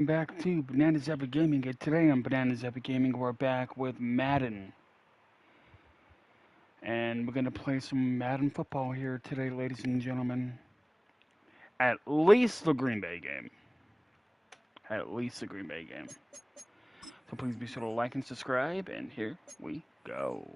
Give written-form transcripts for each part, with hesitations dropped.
Back to Bananas Epic Gaming, and today on Bananas Epic Gaming, we're back with Madden. And we're going to play some Madden football here today, ladies and gentlemen. At least the Green Bay game. At least the Green Bay game. So please be sure to like and subscribe, and here we go.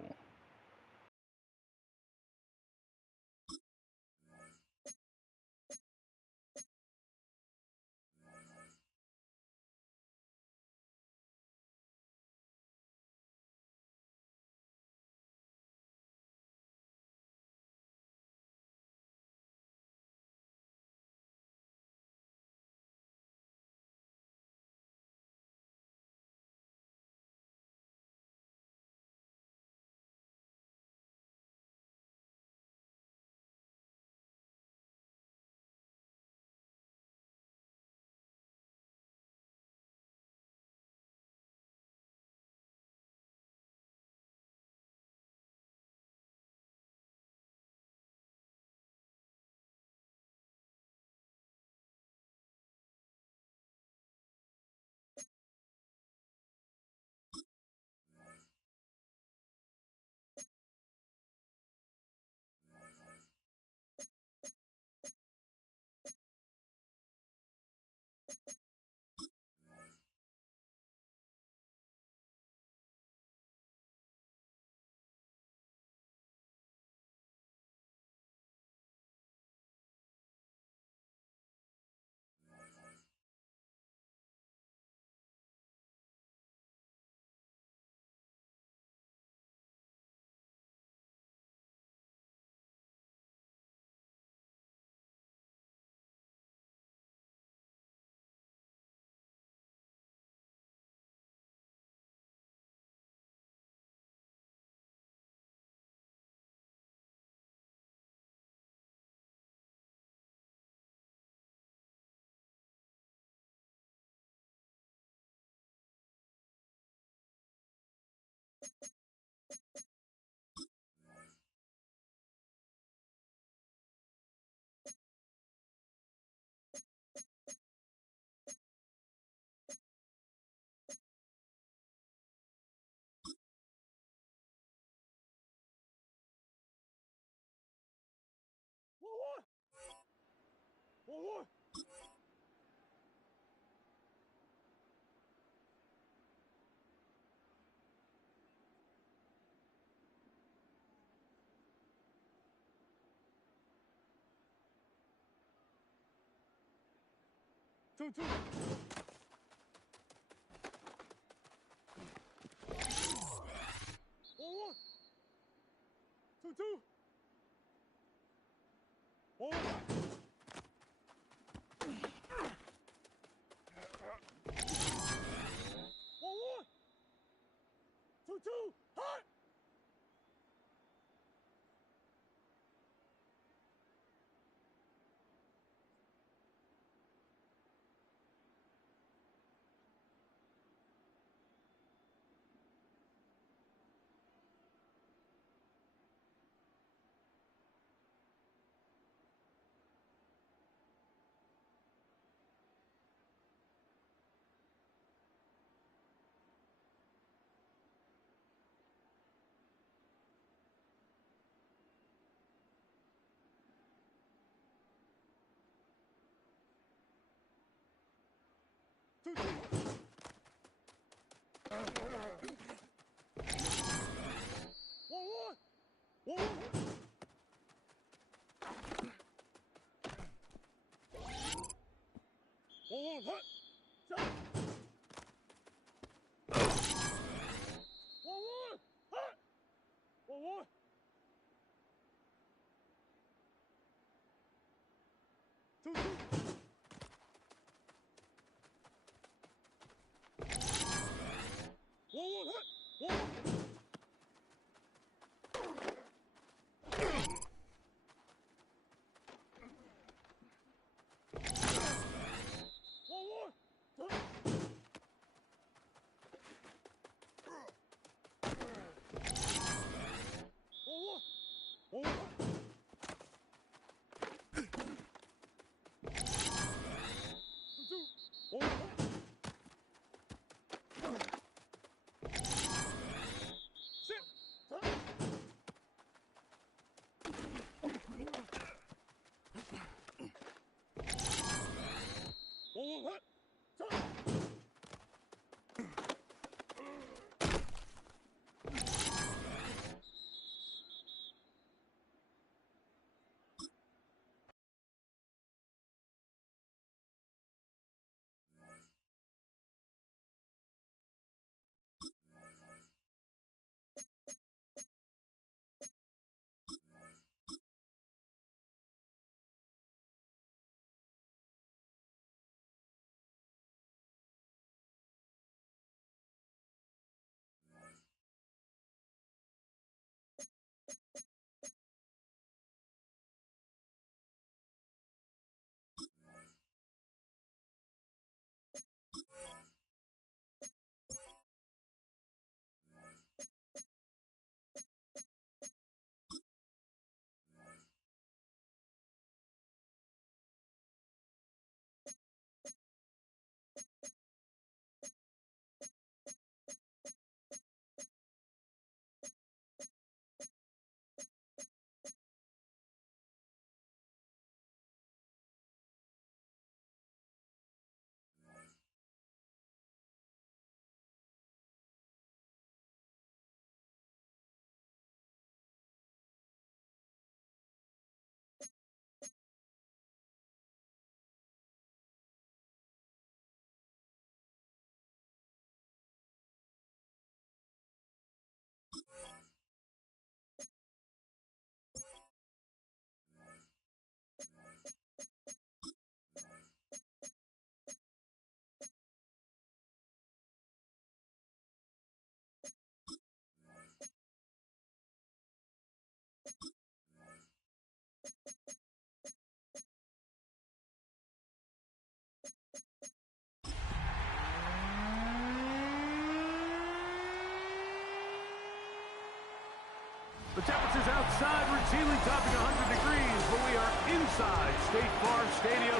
The temperature's outside routinely topping 100 degrees, but we are inside State Farm Stadium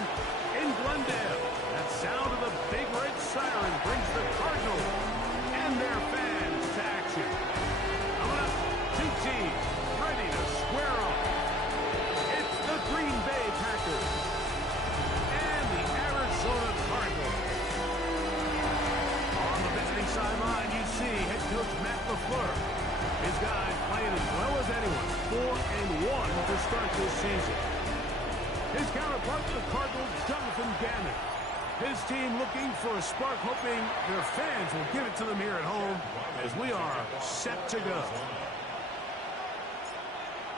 in Glendale. That sound of the big red siren brings the Cardinals and their fans to action. Coming up, two teams ready to square off. It's the Green Bay Packers and the Arizona Cardinals. On the visiting sideline, you see head coach Matt LaFleur. His guys playing as well as anyone, 4-1 to start this season. His counterpart, the Cardinals, Jonathan Gannon. His team looking for a spark, hoping their fans will give it to them here at home as we are set to go.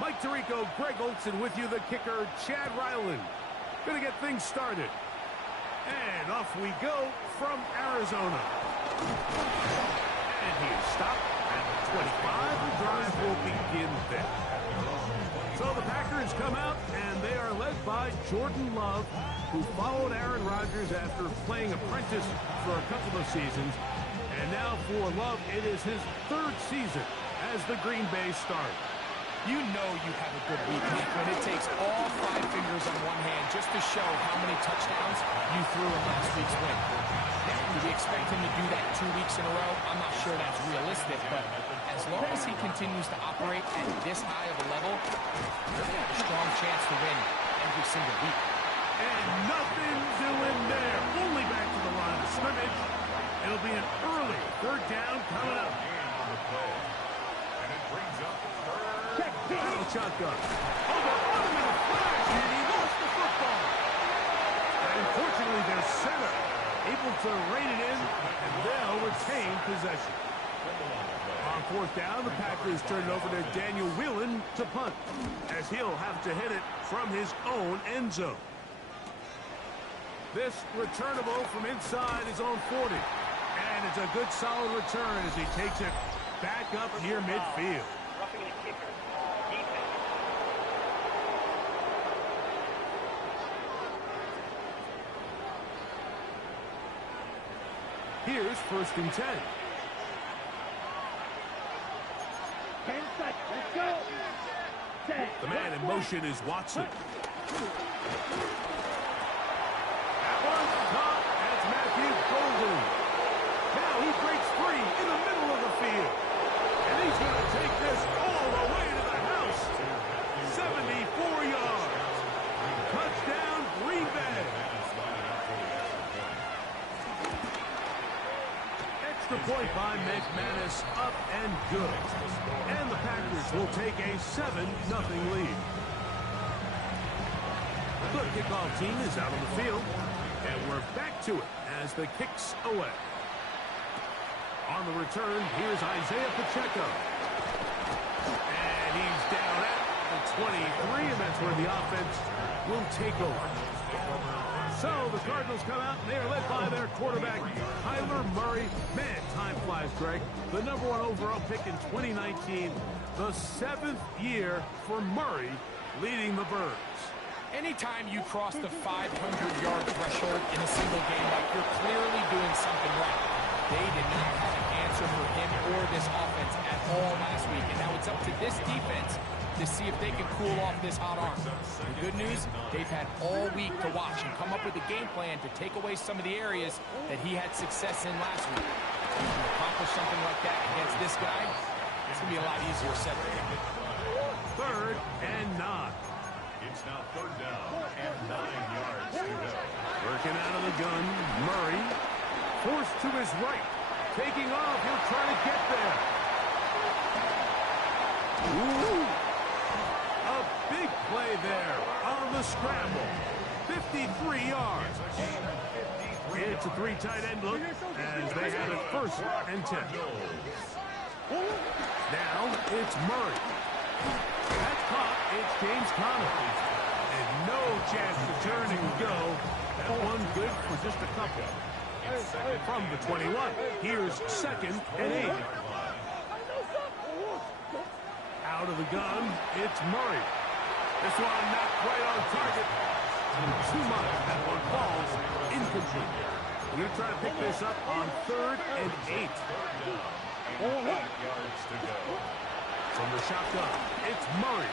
Mike Tirico, Greg Olson with you, the kicker, Chad Ryland. Gonna get things started. And off we go from Arizona. And he is stopped. 25, the drive will begin there. So the Packers come out, and they are led by Jordan Love, who followed Aaron Rodgers after playing apprentice for a couple of seasons. And now for Love, it is his third season as the Green Bay starter. You know you have a good week when it takes all 5 fingers on one hand just to show how many touchdowns you threw in last week's win. Now, do we expect him to do that 2 weeks in a row? I'm not sure that's realistic, but as long as he continues to operate at this high of a level, he'll have a strong chance to win every single week. And nothing doing there. Only back to the line of scrimmage. It'll be an early third down coming up. And it brings up Check the shotgun. Oh, the automatic flash, and he lost the football. And unfortunately, their center able to rein it in, and they'll retain possession. On fourth down, the Packers turn it over to Daniel Whelan to punt, as he'll have to hit it from his own end zone. This returnable from inside his own 40. And it's a good solid return as he takes it back up near midfield. Here's 1st and 10. 10 seconds. Let's go. 10. The man in motion is Watson. That one's caught, and it's Matthew Golden. Now he breaks free in the middle of the field. And he's going to take this all the way to the house. 74 yards. Touchdown, Green Bay. extra point by McManus, up and good. And the Packers will take a 7-0 lead. The kickoff team is out on the field, and we're back to it as the kick's away. On the return, here's Isaiah Pacheco. And he's down at the 23, and that's where the offense will take over. So the Cardinals come out, and they are led by their quarterback, Kyler Murray. Man, time flies, Greg. The #1 overall pick in 2019, the 7th year for Murray leading the Birds. Anytime you cross the 500-yard threshold in a single game, like you're clearly doing something right. They did not have an answer for him or this offense at all last week, and now it's up to this defense to see if they can cool off this hot arm. The good news, they've had all week to watch and come up with a game plan to take away some of the areas that he had success in last week. If you can accomplish something like that against this guy, it's going to be a lot easier said than done. 3rd and 9. It's now 3rd down and 9 yards to go. Working out of the gun, Murray forced to his right. Taking off, he'll try to get there. Ooh. A big play there on the scramble. 53 yards. It's a 3 tight end look as they have it 1st and 10. Now it's Murray. That's caught. It's James Conner. And no chance to turn and go. That one good for just a couple. From the 21. Here's 2nd and 8. Out of the gun, it's Murray. This one not quite on target. Too much. That one falls incomplete. We're going to try to pick this up on 3rd and 8. 8 yards to go. From the shotgun, it's Murray.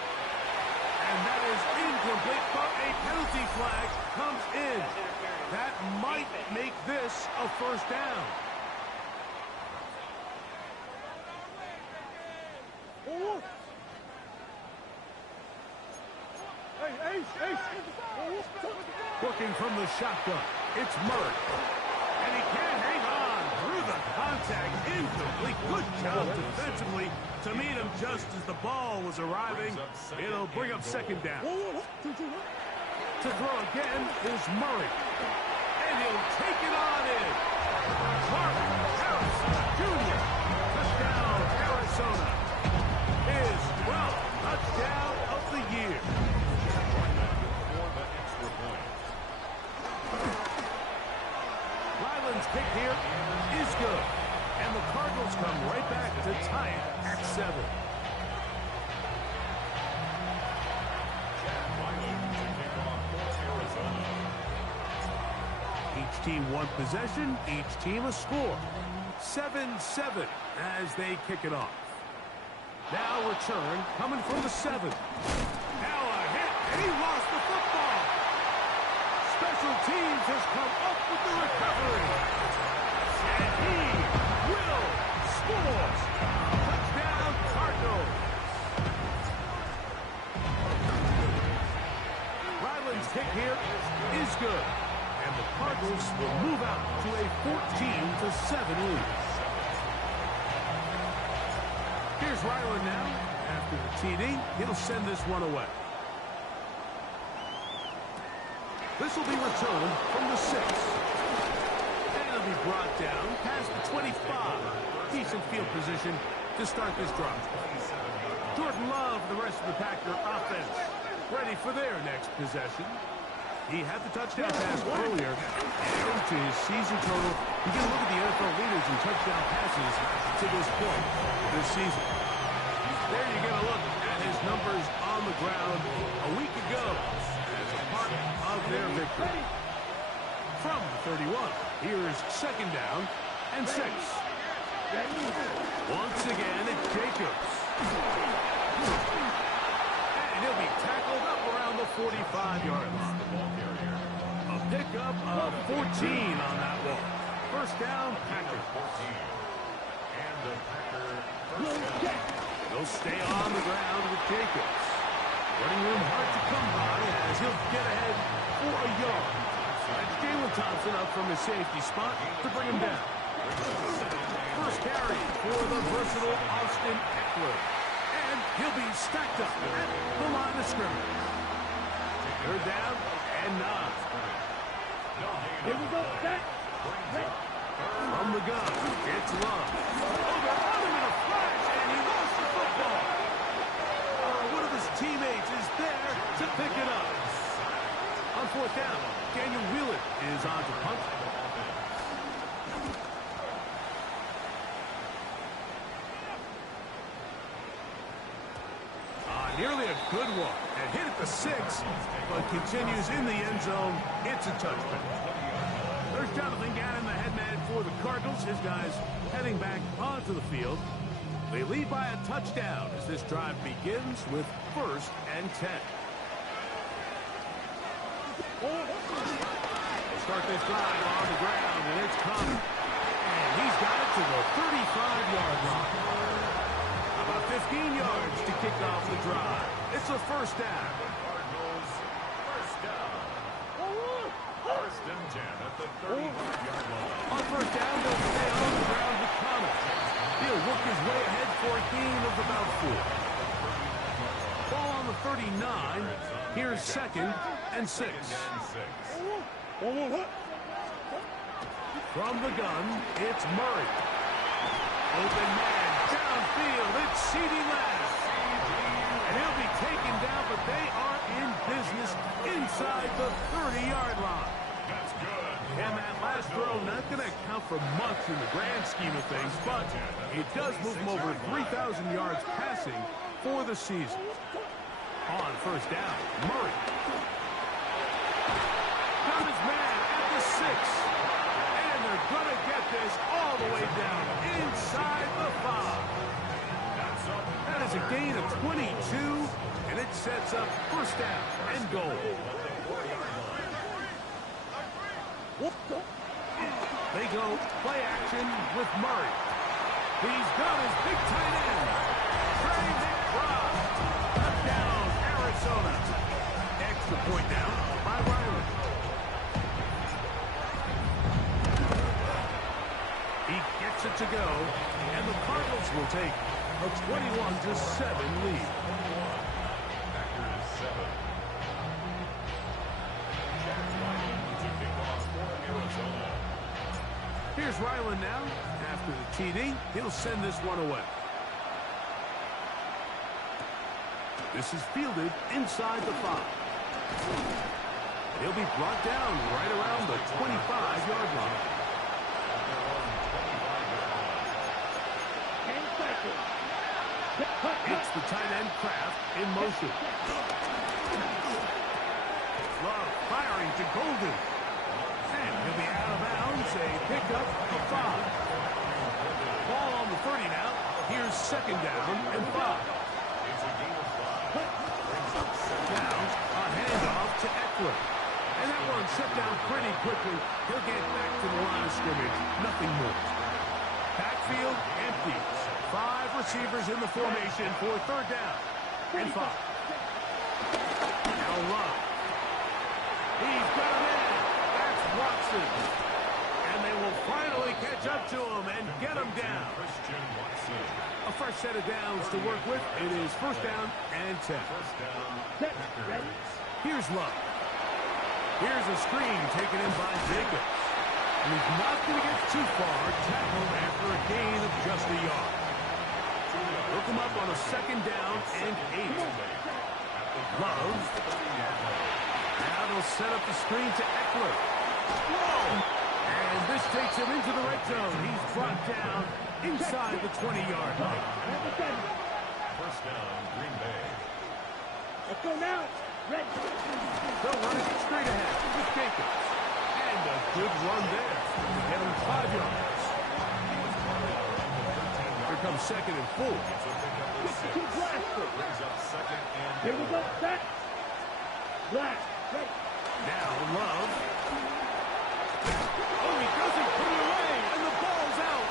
And that is incomplete, but a penalty flag comes in. That might make this a 1st down. Looking from the shotgun, it's Murray. And he can't hang on through the contact. Incomplete. Good job defensively to meet him just as the ball was arriving. It'll bring up 2nd down. To throw again is Murray. And he'll take it on in. Mark Harrison Jr. Touchdown, Arizona. His 12th touchdown of the year. Ryland's kick here is good. And the Cardinals come right back to tie it at 7. Each team one possession, each team a score. 7-7 as they kick it off. Now return coming from the 7. Now a hit, and he lost the football. Special teams has come up with the recovery. And he will score. Touchdown, Cardinals. Ryland's kick here is good. And the Cardinals will move out to a 14-7 lead. Here's Ryland now. After the TD, he'll send this one away. This will be returned from the 6. And it'll be brought down past the 25. Decent field position to start this drive. Jordan Love, the rest of the Packer offense, ready for their next possession. He had the touchdown pass earlier, and to his season total, you can look at the NFL leaders in touchdown passes to this point this season. There you get a look at his numbers on the ground a week ago as a part of their victory. From the 31, here's 2nd down and 6. Once again, it's Jacobs. And he'll be tackled up around the 45-yard line. A pickup of 14 on that one. 1st down, Packers. And the Packer 1st down. They'll stay on the ground with Jacobs. Running room hard to come by as he'll get ahead for a yard. That's Jalen Thompson up from his safety spot to bring him down. First carry for the versatile Austin Eckler. And he'll be stacked up at the line of scrimmage. Third down and 9. Here we go, set. From the gun, it's Love. Oh, they're on him in a flash, and he lost the football. One of his teammates is there to pick it up. On fourth down, Daniel Wheeler is on to punt. Nearly a good one. And hit at the 6, but continues in the end zone. It's a touchdown. There's Jonathan Gannon, the head man for the Cardinals. His guys heading back onto the field. They lead by a touchdown as this drive begins with 1st and 10. They start this drive on the ground, and it's Connor. And he's got it to the 35-yard line. About 15 yards to kick off the drive. It's a first down. Cardinals, first down. First and 10 at the 35-yard line. On first down, they'll stay on the ground with Connor. He'll work his way ahead for a gain of about 4. Ball on the 39. Here's 2nd and 6. From the gun, it's Murray. Open man, downfield, it's C.D. Lamb. And he'll be taken down, but they are in business inside the 30-yard line. That's good. And that last throw not going to count for much in the grand scheme of things, but it does move him over 3,000 yards passing for the season. On first down, Murray. Got his man at the 6. And they're going to get this all the way down inside the 5. That is a gain of 22, and it sets up first down and goal. They go play action with Murray. He's got his big tight end. Trey McBride. Touchdown, Arizona. Extra point down by Riley. He gets it to go, and the Cardinals will take a 21-7 lead. Here's Ryland now. After the TD, he'll send this one away. This is fielded inside the 5. He'll be brought down right around the 25-yard line. 10 seconds. It's the tight end Kraft in motion. Love firing to Golden. And he'll be out of bounds. A pickup of 5. Ball on the 30 now. Here's 2nd down and 5. Now, a handoff to Eckler. And that one shut down pretty quickly. He'll get back to the line of scrimmage. Nothing more. Backfield empty. 5 receivers in the formation for 3rd down and 5. Now Love. He's got a man. That's Watson. And they will finally catch up to him and get him down. A fresh set of downs to work with. It is 1st down and 10. Here's Love. Here's a screen taken in by Jacobs. And he's not going to get too far. Tackled after a gain of just a yard. Hook him up on a 2nd down and 8. Love. Now they'll set up the screen to Eckler. Whoa! And this takes him into the red zone. He's brought down inside the 20-yard line. 1st down, Green Bay. Let's go now. Red. They'll run it straight ahead with Jacobs. And a good run there to get him 5 yards. Here comes 2nd and 4. Here we go, set. Black. Red. Now Love. Oh, he doesn't put it away, and the ball's out.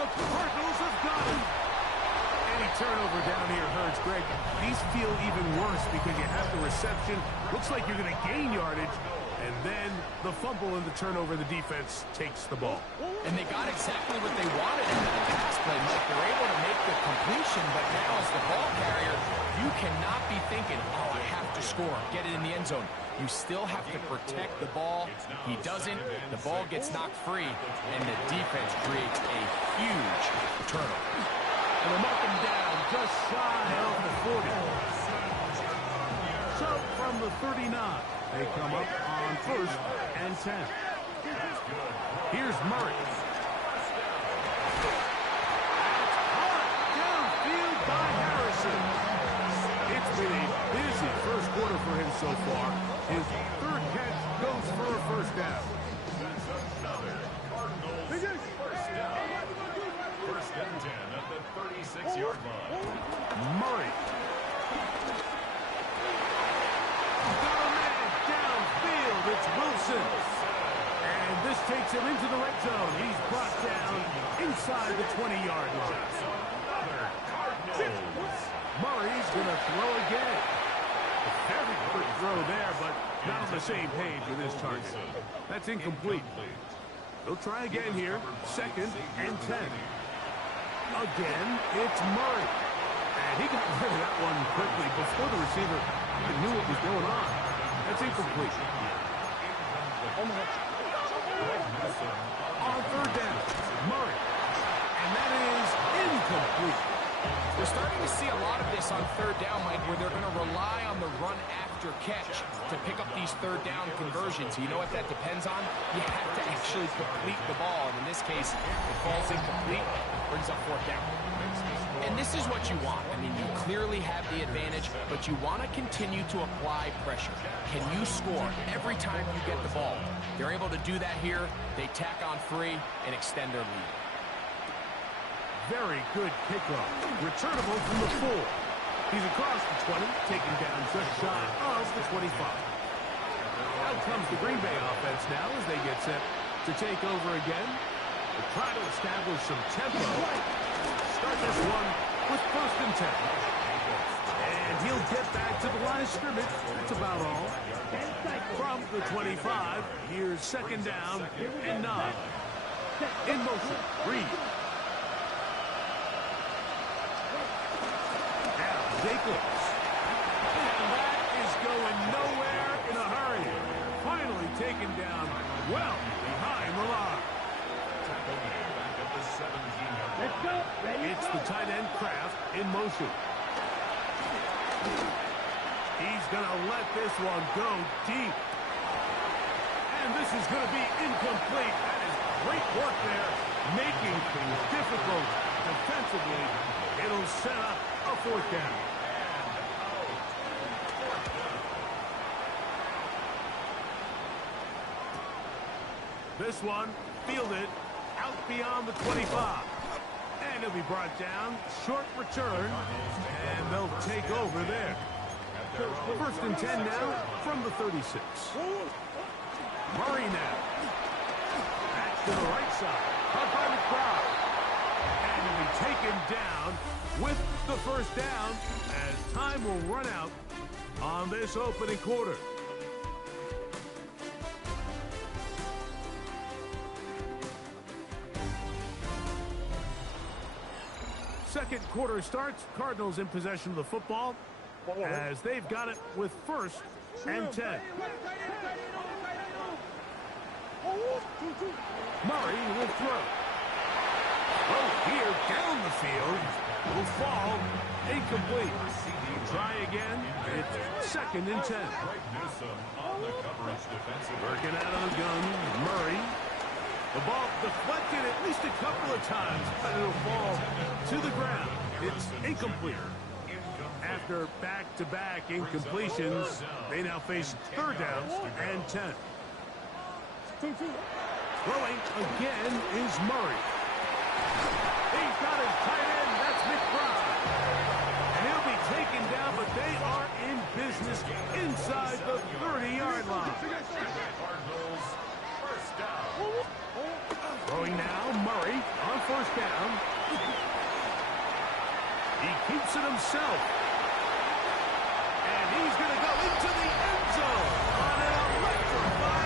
The Cardinals have got him. Any turnover down here hurts, Greg. These feel even worse because you have the reception. Looks like you're going to gain yardage, And then the fumble and the turnover, the defense takes the ball. And they got exactly what they wanted out of the pass play, Mike. They're able to make the completion, but now as the ball carrier, you cannot be thinking, oh, I have to score, get it in the end zone. You still have to protect the ball. He doesn't. The ball gets knocked free, and the defense creates a huge turnover. And they mark him down just shy of the 40. So from the 39, they come up on 1st and 10. Here's Murray. Downfield by Harrison. It's been a busy first quarter for him so far. His 3rd catch goes for a 1st down. First and 10 at the 36-yard line. Murray. Got a man downfield. It's Wilson. And this takes him into the red zone. He's brought down inside the 20-yard line. Murray's going to throw again. A very quick throw there, but not on the same page with his target. That's incomplete. They'll try again here. 2nd and 10. Again, it's Murray. And he got rid of that one quickly before the receiver even knew what was going on. That's incomplete. On 3rd down, Murray. And that is incomplete. We're starting to see a lot of this on 3rd down, Mike, where they're going to rely on the run after catch to pick up these 3rd down conversions. You know what that depends on? You have to actually complete the ball. And in this case, it falls incomplete, brings up 4th down. And this is what you want. I mean, you clearly have the advantage, but you want to continue to apply pressure. Can you score every time you get the ball? They're able to do that here. They tack on 3 and extend their lead. Very good kickoff. Returnable from the 4. He's across the 20, taken down just shy of the 25. Out comes the Green Bay offense now as they get set to take over again. They try to establish some tempo. Start this one with 1st and 10. And he'll get back to the line of scrimmage. That's about all. From the 25, here's 2nd down and 9. In motion, Reed. Jacobs. And that is going nowhere in a hurry. Finally taken down well behind the line. Let's go. Ready? It's the tight end Kraft in motion. He's going to let this one go deep. And this is going to be incomplete. That is great work there, making things difficult defensively. It'll set up a 4th down. This one fielded out beyond the 25. And he'll be brought down. Short return. And they'll take over there. 1st and 10 now from the 36. Murray now. Back to the right side. Caught by McBride. And he'll be taken down with the 1st down as time will run out on this opening quarter. Second quarter starts. Cardinals in possession of the football as they've got it with 1st and 10. Murray will throw. Throw here down the field. Will fall. Incomplete. Try again. It's 2nd and 10. Working out of the gun. Murray. The ball deflected at least a couple of times, but it'll fall to the ground. It's incomplete. After back-to-back incompletions, they now face 3rd downs and 10. Throwing again is Murray. He's got his tight end. That's McBride. And he'll be taken down, but they are in business inside the 30-yard line. Cardinals, 1st down. Throwing now, Murray on 1st down. He keeps it himself. And he's going to go into the end zone on an electrifying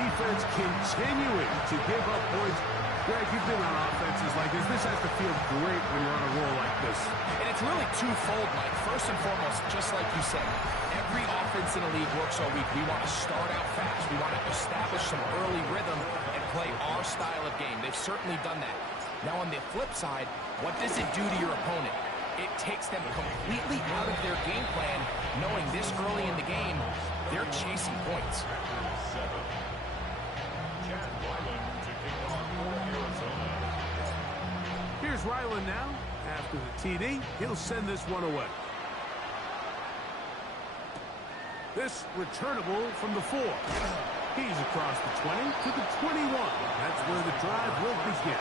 defense continuing to give up points. Greg, you've been on offenses like this. This has to feel great when you're on a roll like this. And it's really twofold, Mike. First and foremost, just like you said, every offense in the league works all week. We want to start out fast. We want to establish some early rhythm and play our style of game. They've certainly done that. Now, on the flip side, what does it do to your opponent? It takes them completely out of their game plan, knowing this early in the game, they're chasing points. Here's Ryland now. After the TD, he'll send this one away. This returnable from the 4. He's across the 20 to the 21. That's where the drive will begin.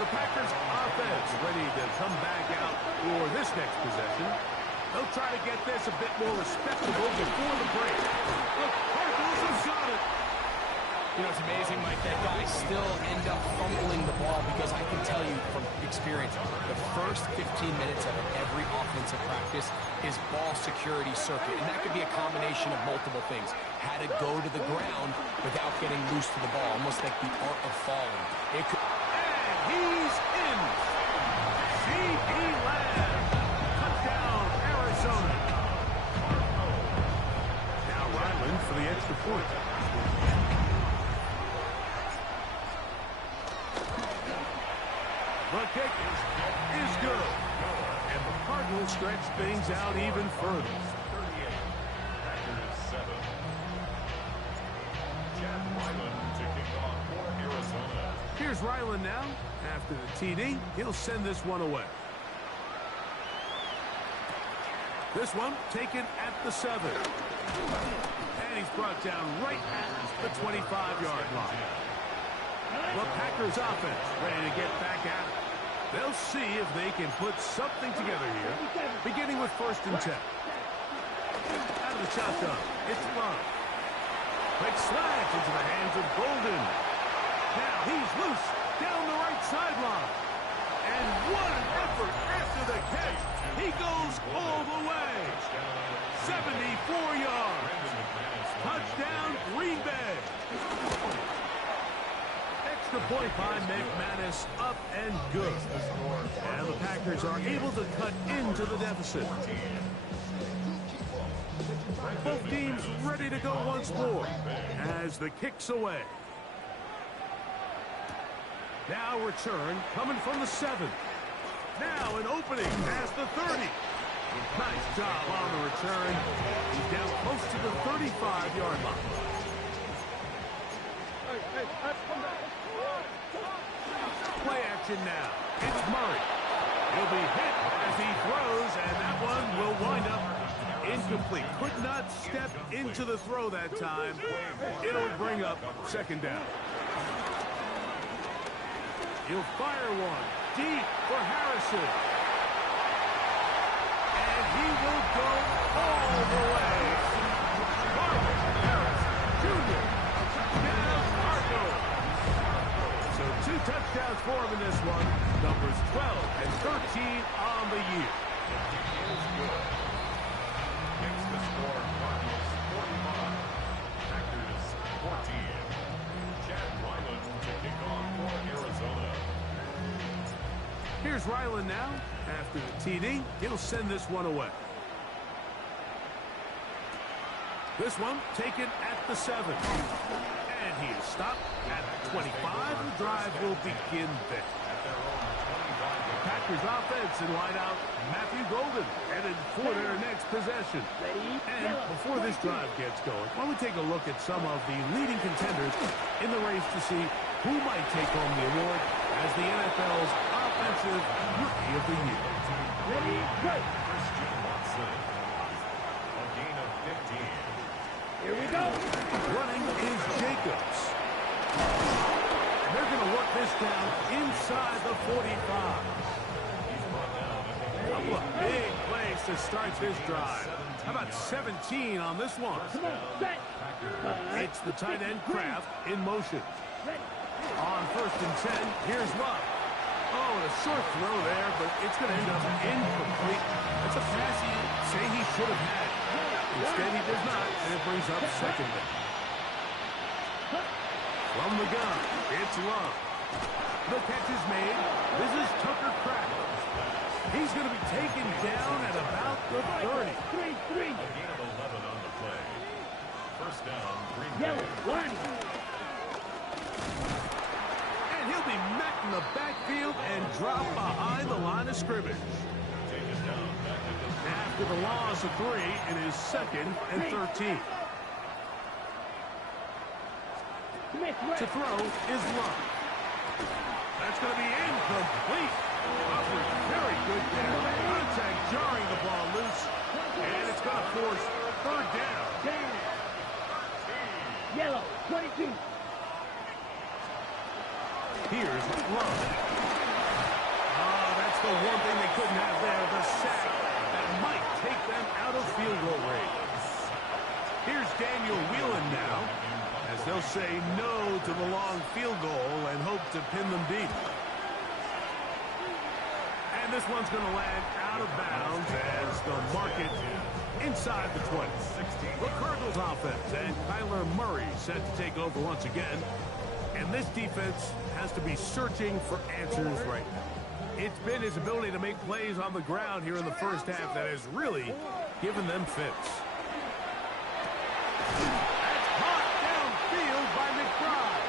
The Packers offense ready to come back out for this next possession. They'll try to get this a bit more respectable before the break. The Cardinals have got it. You know, it's amazing, Mike, that guys still end up fumbling the ball because I can tell you from experience, the first 15 minutes of every offensive practice is ball security circuit. And that could be a combination of multiple things. How to go to the ground without getting loose to the ball, almost like the art of falling. It could... And he's in. C.P. Lamb. Touchdown, Arizona. Now Ryland for the extra point. The kick is good. And the Cardinals stretch things out even further. 38. Packers 7. Chad Ryland to kick off for Arizona. Here's Ryland now. After the TD, he'll send this one away. This one taken at the 7. And he's brought down right at the 25-yard line. The Packers offense ready to get back at it. They'll see if they can put something together here, beginning with 1st and 10. Out of the shotgun, it's Love. Quick slant into the hands of Golden. Now he's loose down the right sideline. And what an effort after the catch. He goes all the way. 74 yards. Touchdown, Green Bay. Extra point by McManus, up and good. And the Packers are able to cut into the deficit. Both teams ready to go once more as the kick's away. Now return coming from the 7. Now an opening past the 30. Nice job on the return. He's down close to the 35-yard line. Play action now. It's Murray. He'll be hit as he throws, and that one will wind up incomplete. Could not step into the throw that time. It'll bring up 2nd down. He'll fire one deep for Harrison. And he will go all the way. Marvin Harris Jr. Touchdown, Cardinals. So 2 touchdowns for him in this one. Numbers 12 and 13 on the year. Is good. Makes the score Cardinals 45. Packers 14. Chad Ryland to kick off for Arizona. Here's Ryland now. After the TD, he'll send this one away. This one taken at the 7. And he is stopped at the 25. The drive will begin there. Packers offense and wideout Matthew Golden headed for their next possession. And before this drive gets going, why don't we take a look at some of the leading contenders in the race to see who might take home the award as the NFL's Offensive Rookie of the Year. Ready, go! Christian Watson. A gain of 15. Here we go. Running is Jacobs. They're going to work this down inside the 45. Couple of big plays to start this drive. How about 17 on this one? Come on, set. It's the tight end Kraft in motion. On 1st and 10, here's Love. Oh, a short throw there, but it's going to end up incomplete. That's a pass you say he should have had. Instead, he does not, and it brings up 2nd down. From the gun, it's Love. The catch is made. This is Tucker Craft. He's going to be taken down at about the 30. 3-3. A gain of 11 on the play. First down, Green Bay. Yellow, one. And he'll be met in the backfield and drop behind the line of scrimmage. Taken down back at the After the loss of 3, it is 2nd and 13. To throw is Love. That's going to be incomplete. Offers very good there. Contact jarring the ball loose. And it's going to force 3rd down. Down. Yellow, 22. Here's Love. Oh, that's the one thing they couldn't have there, the sack that might take them out of field goal range. Here's Daniel Whelan now, as they'll say no to the long field goal and hope to pin them deep. And this one's going to land out of bounds as the market inside the 20. The Cardinals offense and Kyler Murray set to take over once again. And this defense has to be searching for answers right now. It's been his ability to make plays on the ground here in the first half that has really given them fits. That's caught downfield by McBride.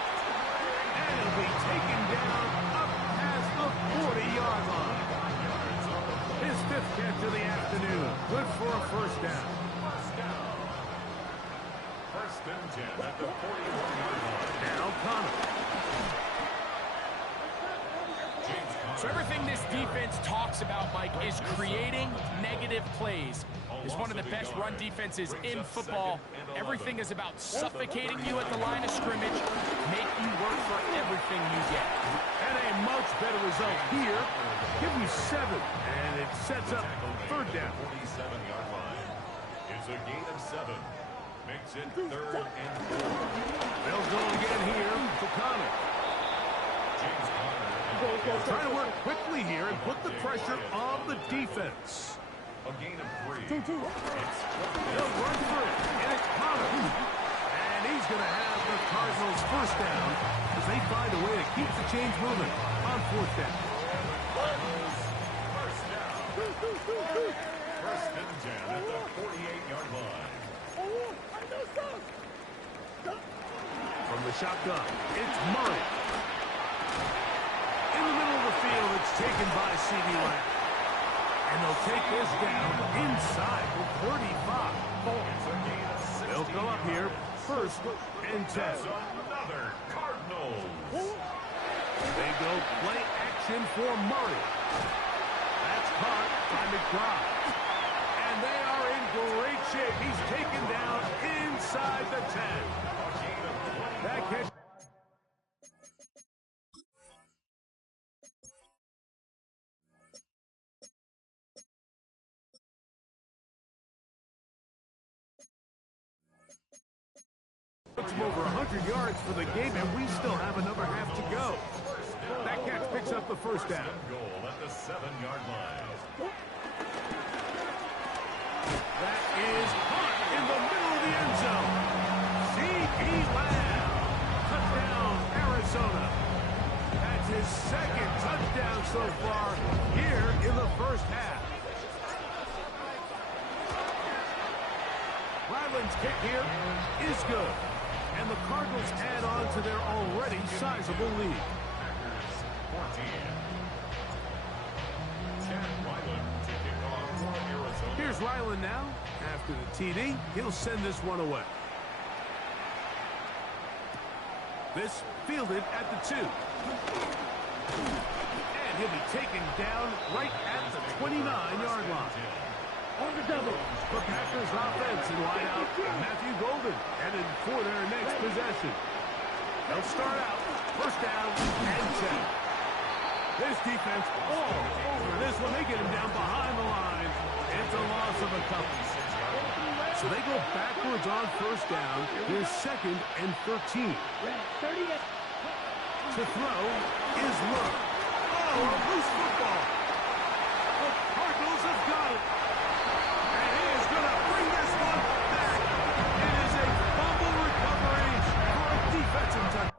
And he'll be taken down up past the 40-yard line. His 5th catch of the afternoon. Good for a first down. First and 10 at the 41-yard line. Now Connor. So everything this defense talks about, Mike, is creating negative plays. It's one of the best run defenses in football. Everything is about suffocating you at the line of scrimmage, make you work for everything you get. And a much better result here. Give you 7, and it sets up 3rd down. 47-yard line. It's a gain of 7. Makes it 3rd and 4. They'll go again here to Connor. James Conner. Trying to work quickly here and put the pressure on the defense. A gain of 3. They'll run for it, and it's Connor. And he's going to have the Cardinals first down as they find a way to keep the chains moving on 4th down. First down. First and 10 at the 48-yard line. From the shotgun, it's Murray. In the middle of the field, it's taken by C.D. Lamb. And they'll take this down inside the 35. They'll go up here, 1st and 10. That's another Cardinals. They go play action for Murray. That's caught by McBride. And they are in great shape. He's taken down inside the 10. That catch. Puts him over 100 yards for the game, and we still have another half to go. That catch picks up the first down. Goal at the 7-yard line. That is caught in the middle of the end zone. C.D. Lamb. Touchdown, Arizona. That's his 2nd touchdown so far here in the first half. Ryland's kick here is good. And the Cardinals add on to their already sizable lead. 14. Chad Ryland to kick off for Arizona. Here's Ryland now. After the TD, he'll send this one away. This fielded at the 2. And he'll be taken down right at the 29-yard line. On the double. The Packers offense in wideout. Matthew Golden headed for their next possession. They'll start out. First down and 10. This defense all over this one. They get him down behind the line. It's a loss of a couple. So they go backwards on first down. Here's 2nd and 13. To throw is Love. Oh, a loose football. The Cardinals have got it. And he is going to bring this one back. It is a fumble recovery for a defensive touchdown.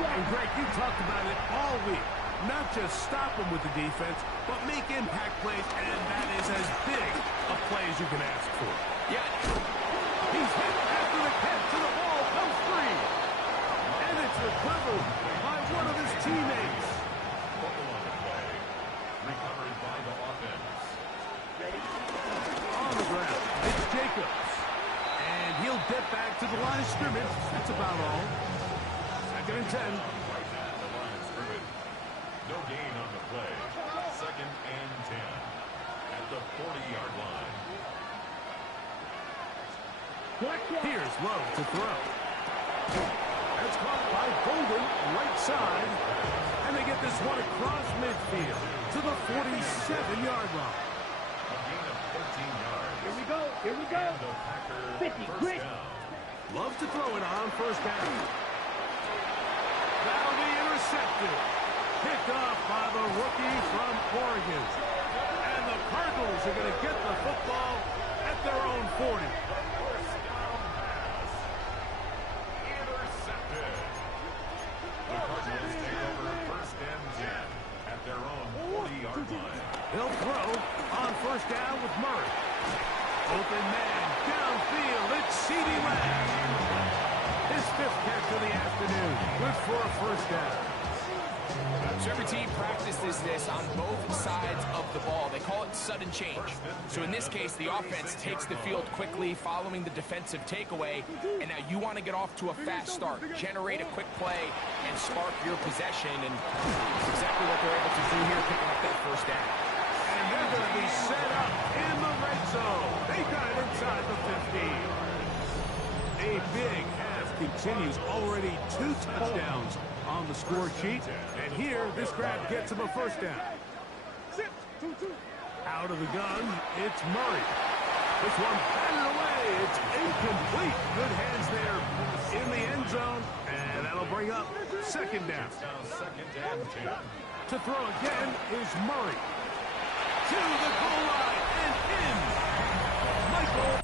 And Greg, you talked about it all week. Not just stop him with the defense, but make impact plays, and that is as big a play as you can ask for. Yeah. He's hit after the catch, and the ball comes free. And it's recovered by one of his teammates. Fumble on the play. Recovered by the offense. On the ground, it's Jacobs. And he'll get back to the line of scrimmage. That's about all. 2nd and 10. Right at the line of scrimmage. No gain on the play. 2nd and 10. At the 40-yard line. Here's Love to throw. That's caught by Golden, right side. And they get this one across midfield to the 47-yard line. A gain of 14 yards. Here we go. Here we go. And the Packers 50, first grit. down. Love to throw it on 1st down. That'll be intercepted. Picked off by the rookie from Oregon. And the Cardinals are going to get the football at their own 40. First down pass. Intercepted. The Cardinals take over 1st and 10 at their own 40-yard line. He'll throw on 1st down with Murray. Open man downfield. It's CeeDee Lamb. His 5th catch of the afternoon. Good for a 1st down. So every team practices this on both sides of the ball. They call it sudden change. So in this case, the offense takes the field quickly following the defensive takeaway. And now you want to get off to a fast start, generate a quick play, and spark your possession. And it's exactly what they're able to do here, picking up that 1st down. And they're going to be set up in the red zone. They got it inside the 15. A big half continues. Already 2 touchdowns on the score sheet. And here, this grab gets him a 1st down. Out of the gun, it's Murray. This one batted away. It's incomplete. Good hands there in the end zone. And that'll bring up 2nd down. Now 2nd and 10. To throw again is Murray. To the goal line and in. Michael.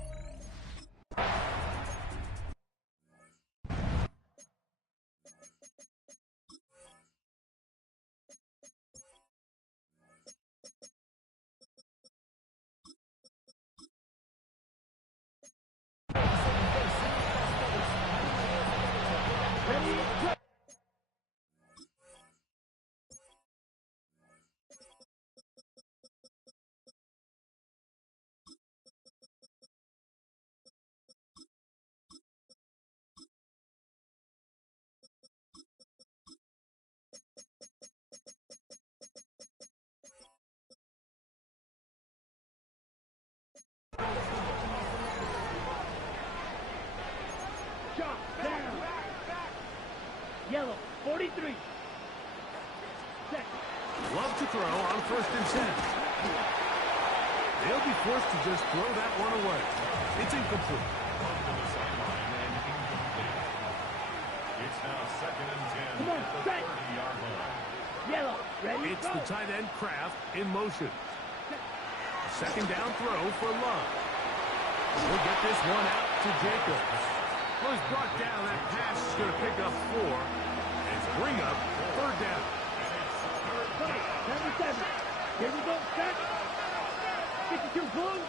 Shot down. Yellow, 43. Second. Love to throw on 1st and 10. They'll be forced to just throw that one away. It's incomplete. Off to the sideline and incomplete. It's now 2nd and 10 Come on, at the set. 30-yard line. Yellow, ready, It's go. the tight end Kraft in motion. A 2nd down throw for Love. We'll get this one out to Jacobs. Well, he's brought down. That pass is going to pick up 4 and bring up 3rd down. Come on, 77. Here we go, set. 52 Blues.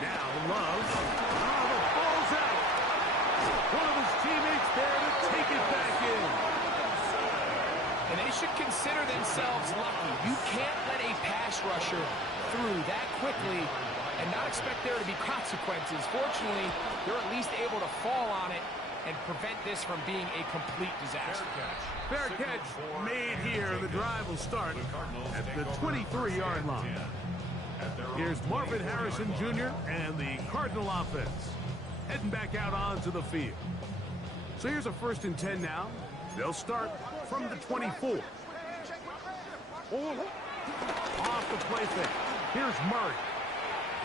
Now Love. Oh, the ball's out. One of his teammates there to take it back in. And they should consider themselves lucky. You can't let a pass rusher through that quickly and not expect there to be consequences. Fortunately, they're at least able to fall on it and prevent this from being a complete disaster. Fair catch made here. The drive will start at the 23-yard line. Here's Marvin Harrison Jr. and the Cardinal offense heading back out onto the field. So here's a 1st and 10 now. They'll start from the 24. Off the play fake. Here's Murray.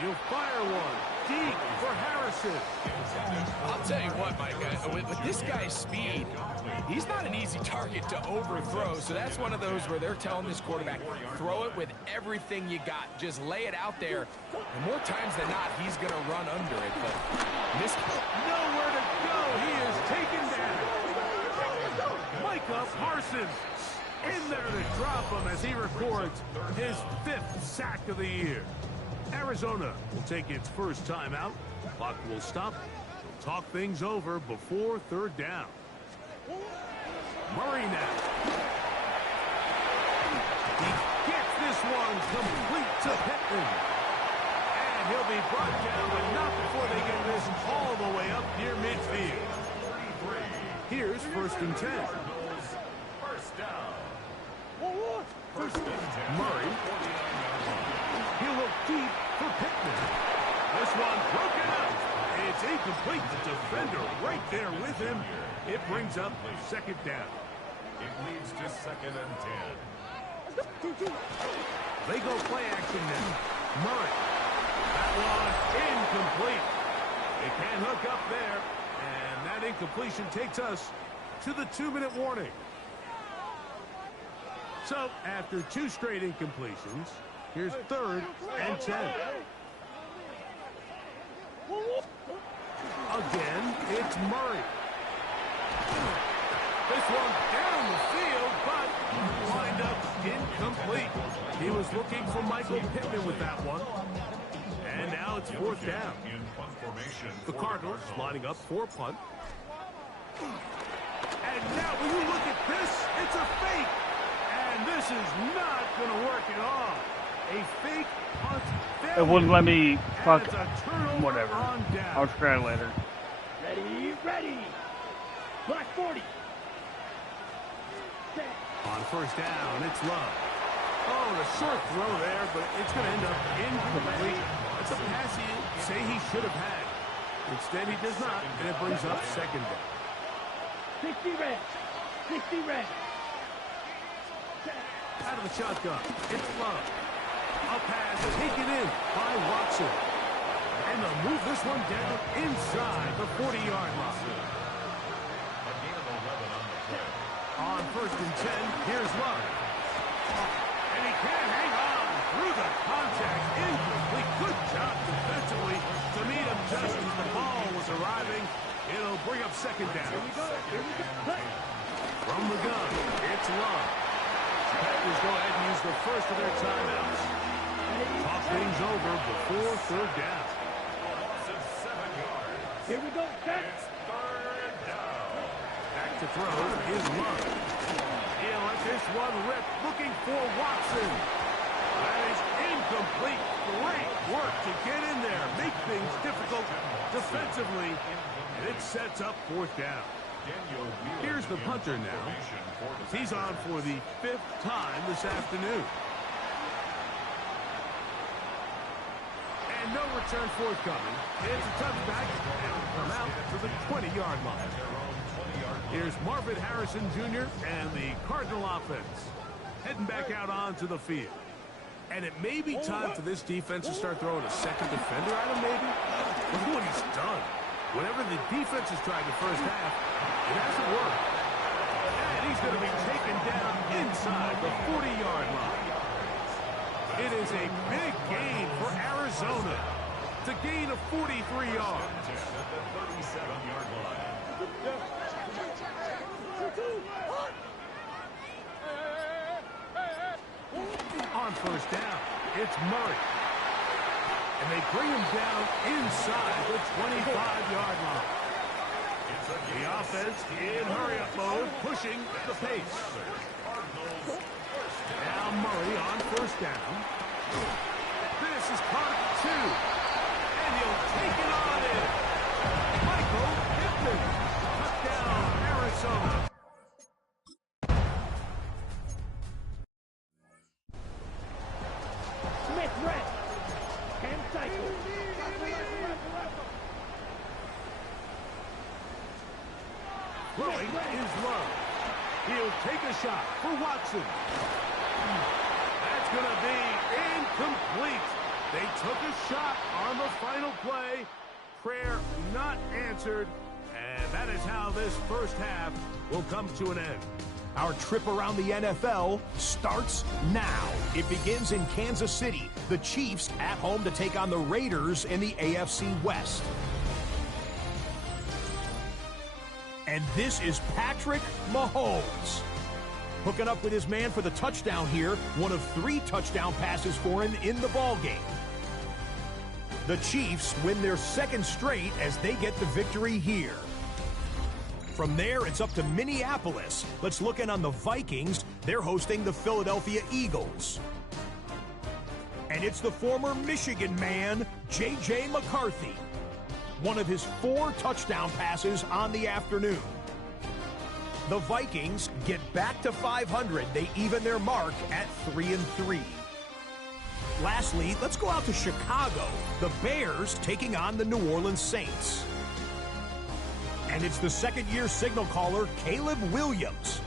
He'll fire one. deep for Harrison. I'll tell you what, Mike, with this guy's speed, he's not an easy target to overthrow. So that's one of those where they're telling this quarterback, throw it with everything you got. Just lay it out there. And more times than not, he's going to run under it. But nowhere to go. He is taken down. Micah Parsons in there to drop him as he records his 5th sack of the year. Arizona will take its first timeout. Clock will stop. They'll talk things over before 3rd down. Murray now. He gets this one complete to Pittman. And he'll be brought down, but not before they get this all the way up near midfield. Here's 1st and 10. First down. Murray. He'll look deep for Pittman. This one broken up. It's incomplete. The defender right there with him. It brings up 2nd down. It leads to 2nd and 10. They go play action now. Murray. That one incomplete. They can't hook up there. And that incompletion takes us to the 2-minute warning. So, after 2 straight incompletions, here's 3rd and 10. Again, it's Murray. This one down the field, but lined up incomplete. He was looking for Michael Pittman with that one. And now it's 4th down. In punt formation. The Cardinals lining up for a punt. And now, will you look at this? It's a fake. And this is not going to work at all. A fake punt failure. It wouldn't let me fuck. Adds a turnover Whatever. on down. I'll try it later. Ready. Black 40. On 1st down, it's Love. Oh, the short throw there, but it's going to end up incomplete. It's a pass he say he should have had. Instead, he does not, and it brings up 2nd down. 60 red. 60 red. Out of the shotgun, it's Love. A pass taken in by Watson. And they'll move this one down inside the 40-yard line. A gain of 11 on the play. On 1st and 10, here's Love. And he can't hang on through the contact. Incomplete. Good job defensively to meet him just as the ball was arriving. It'll bring up 2nd down. From the gun, it's Love. Packers go ahead and use the first of their timeouts. Talk things over before 3rd down. Loss of 7 yards. Here we go. Set. It's 3rd down. Back to throw is Love. He'll let this one rip, looking for Watson. That is incomplete. Great work to get in there, make things difficult defensively, and it sets up 4th down. Here's the punter now. He's on for the 5th time this afternoon. And no return forthcoming. It's a touchback, and will come out to the 20-yard line. Here's Marvin Harrison Jr. and the Cardinal offense heading back out onto the field. And it may be time for this defense to start throwing a 2nd defender at him, maybe. Look what he's done. Whenever the defense has tried the first half, it hasn't worked. And he's going to be taken down inside the 40-yard line. It is a big gain for Arizona. It's a gain of 43 yards. At the 37-yard line. On 1st down, it's Murray. And they bring him down inside the 25-yard line. The offense in hurry-up mode, pushing the pace. Now Murray on 1st down. This is part 2. And he'll take it on in. Michael Pittman. Touchdown, Arizona. Smith red. Cam cycle. Throwing is Love. He'll take a shot for Watson. That's going to be incomplete. They took a shot on the final play. Prayer not answered. And that is how this first half will come to an end. Our trip around the NFL starts now. It begins in Kansas City. The Chiefs at home to take on the Raiders in the AFC West. And this is Patrick Mahomes. Hooking up with his man for the touchdown here. One of 3 touchdown passes for him in the ballgame. The Chiefs win their 2nd straight as they get the victory here. From there, it's up to Minneapolis. Let's look in on the Vikings. They're hosting the Philadelphia Eagles. And it's the former Michigan man, J.J. McCarthy. One of his 4 touchdown passes on the afternoon. The Vikings get back to 500. They even their mark at 3-3. Lastly, let's go out to Chicago. The Bears taking on the New Orleans Saints. And it's the 2nd-year signal caller, Caleb Williams.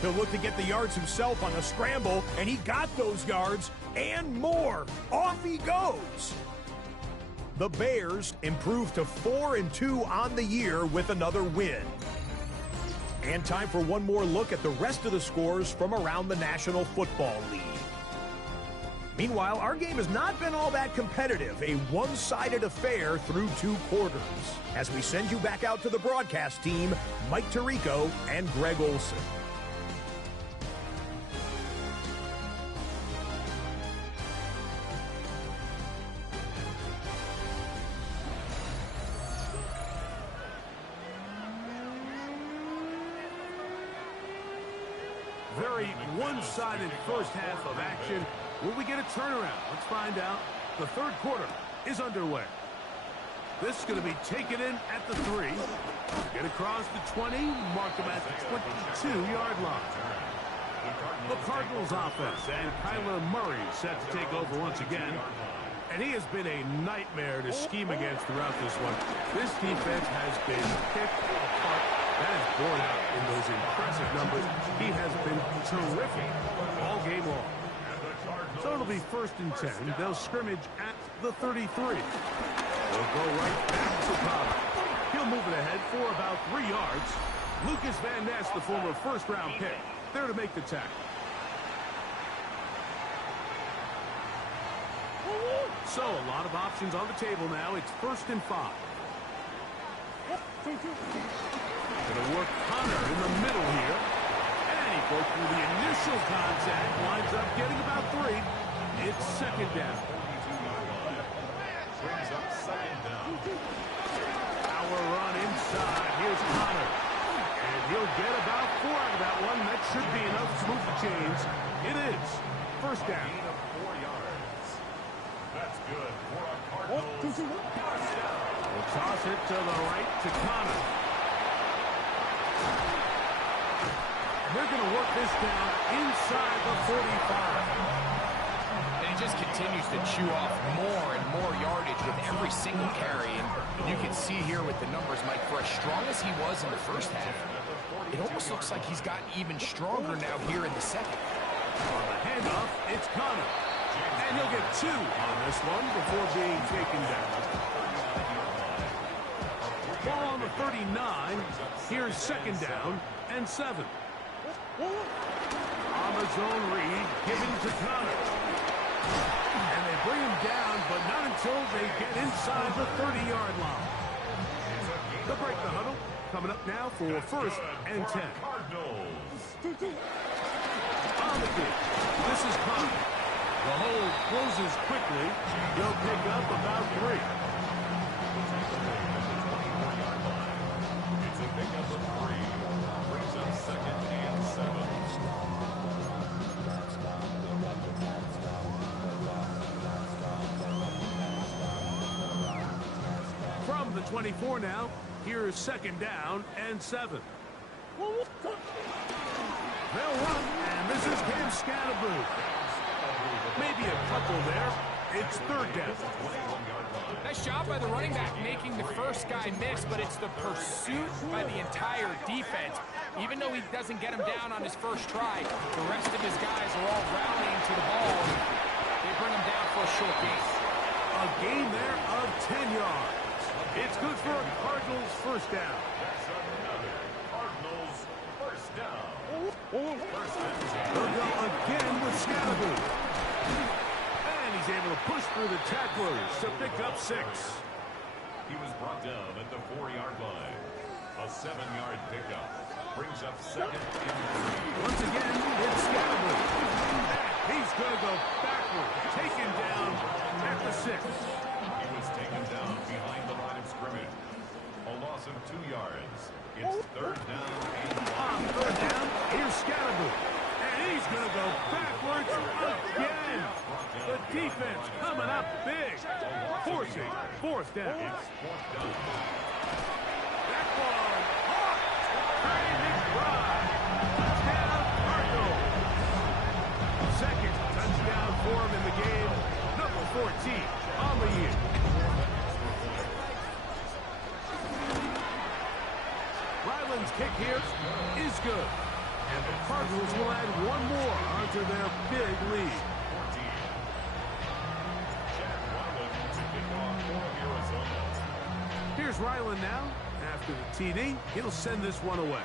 He'll look to get the yards himself on the scramble, and he got those yards and more. Off he goes. The Bears improve to 4-2 on the year with another win. And time for one more look at the rest of the scores from around the National Football League. Meanwhile, our game has not been all that competitive, a one-sided affair through 2 quarters. As we send you back out to the broadcast team, Mike Tirico and Greg Olson. Very one-sided first half of action. Will we get a turnaround? Let's find out. The 3rd quarter is underway. This is going to be taken in at the 3. Get across the 20. Mark them at the 22-yard line. The Cardinals offense and Kyler Murray set to take over once again. And he has been a nightmare to scheme against throughout this one. This defense has been picked apart. That is borne out in those impressive numbers. He has been terrific all game long. So it'll be 1st and 10. They'll scrimmage at the 33. They'll go right back to Connor. He'll move it ahead for about 3 yards. Lucas Van Ness, the former first-round pick, there to make the tackle. So a lot of options on the table now. It's 1st and 5. Going to work Connor in the middle here. And he broke through the initial contact. Winds up getting about 3. It's 2nd down. Brings up 2nd down. Power run inside. Here's Connor. And he'll get about 4 out of that one. That should be enough to move the chains. It is 1st down. Gain of 4 yards. That's good for a Cardinals first down. We'll toss it to the right to Connor. They're going to work this down inside the 45. And he just continues to chew off more and more yardage with every single carry. And you can see here with the numbers, Mike, for as strong as he was in the first half, it almost looks like he's gotten even stronger now here in the 2nd. On the handoff, it's Connor. And he'll get 2 on this one before being taken down. Ball on the 39. Here's 2nd down and 7. On the zone read, given to Connor. And they bring him down, but not until they get inside the 30-yard line. They'll break the huddle. Coming up now for 1st and 10. On the kick. This is Connor. The hole closes quickly. They'll pick up about 3. It's a pickup of 3. Brings up 2nd and 7. From the 24 now, here's 2nd down and 7. They'll run, and this is Cam Scatterboo. Maybe a couple there. It's 3rd down. Nice job by the running back making the first guy miss, but it's the pursuit by the entire defense. Even though he doesn't get him down on his first try, the rest of his guys are all rallying to the ball. They bring him down for a short gain. A gain there of 10 yards. It's good for a Cardinals first down. That's another Cardinals first down. First and 10. They'll go again with Scattergood. And he's able to push through the tacklers to pick up 6. He was brought down at the 4-yard line. A 7-yard pickup brings up second and 3. Once again, it's Scattergood. He's going to go backward, taken down at the 6. He was taken down behind the line of scrimmage. A loss of 2 yards. It's third down and 1. On third down, here's Scattergood. And he's going to go backwards again. The defense coming up big, forcing fourth down. It's fourth down. That one, caught. Crazy drive. Touchdown, Cardinals. Second touchdown for him in the game. Number 14 on the year. Ryland's kick here is good. And the Cardinals will add one more onto their big lead. 14. Chad Ryland to kick off for Arizona. Here's Ryland now. After the TD, he'll send this one away.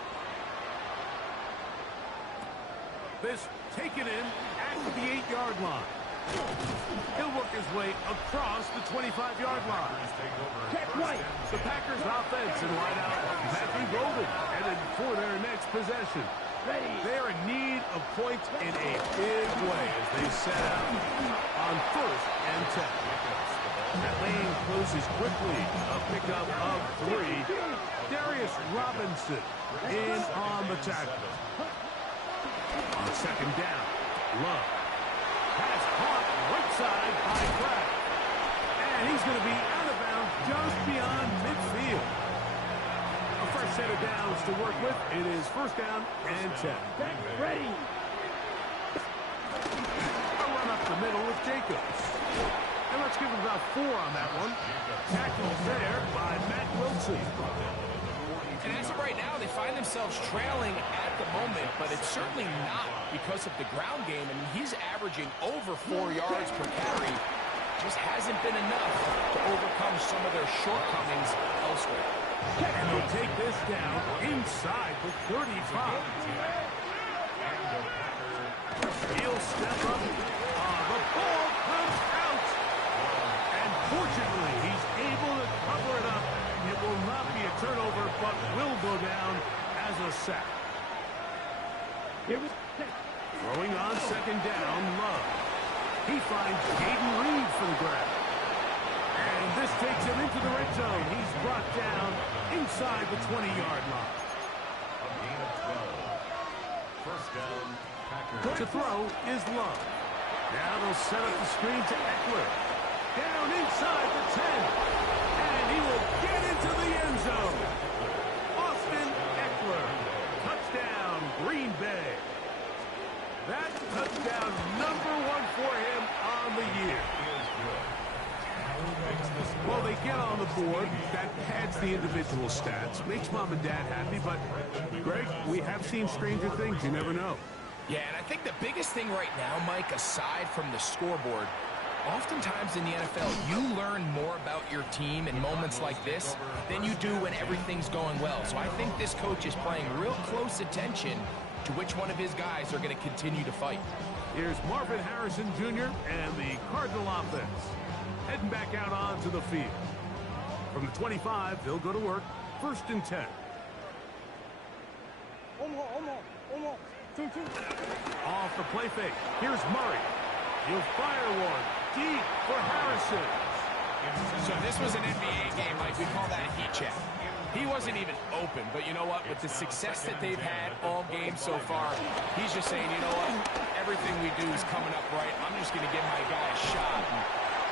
This taken in at the 8-yard line. He'll work his way across the 25-yard line. Check right. The Packers offense and wideout Matthew Golden headed for their next possession. Ready. They're in need of points in a big way as they set out on first and 10. That lane closes quickly. A pickup of 3. Darius Robinson in on the tackle. On second down, Love has caught right side by Pratt. And he's going to be out of bounds just beyond midfield. A fresh set of downs to work with. It is first down and 10. Ready. A run up the middle with Jacobs. And let's give him about 4 on that one. Tackled there by Matt Wilson. And as of right now, they find themselves trailing at the moment, but it's certainly not because of the ground game. I mean, he's averaging over 4 yards per carry. Just hasn't been enough to overcome some of their shortcomings elsewhere. And they'll take this down inside the 35. He'll step up. The ball comes out. And fortunately, he's able to cover it up. It will not be a turnover, but will go down as a sack. Throwing on second down, Love. He finds Caden Reed for the grab. And this takes him into the red zone. He's brought down inside the 20-yard line. A gain of 12. First down, Packers. To throw is Love. Now they'll set up the screen to Eckler. Down inside the 10. And he will get into the end zone. Austin Eckler. Touchdown, Green Bay. That touchdown number 1 for him on the year. Well, they get on the board. That pads the individual stats. Makes mom and dad happy, but, Greg, we have seen stranger things. You never know. Yeah, and I think the biggest thing right now, Mike, aside from the scoreboard, oftentimes in the NFL, you learn more about your team in moments like this than you do when everything's going well. So I think this coach is paying real close attention to which one of his guys are going to continue to fight. Here's Marvin Harrison Jr. and the Cardinal offense heading back out onto the field. From the 25, they'll go to work. First and 10. Off the play fake. Here's Murray. He'll fire one deep for Harrison. So this was an NBA game, Mike. We call that a heat check. He wasn't even open, but you know what? With the success that they've had all game so far, he's just saying, you know what? Everything we do is coming up right. I'm just going to give my guy a shot. And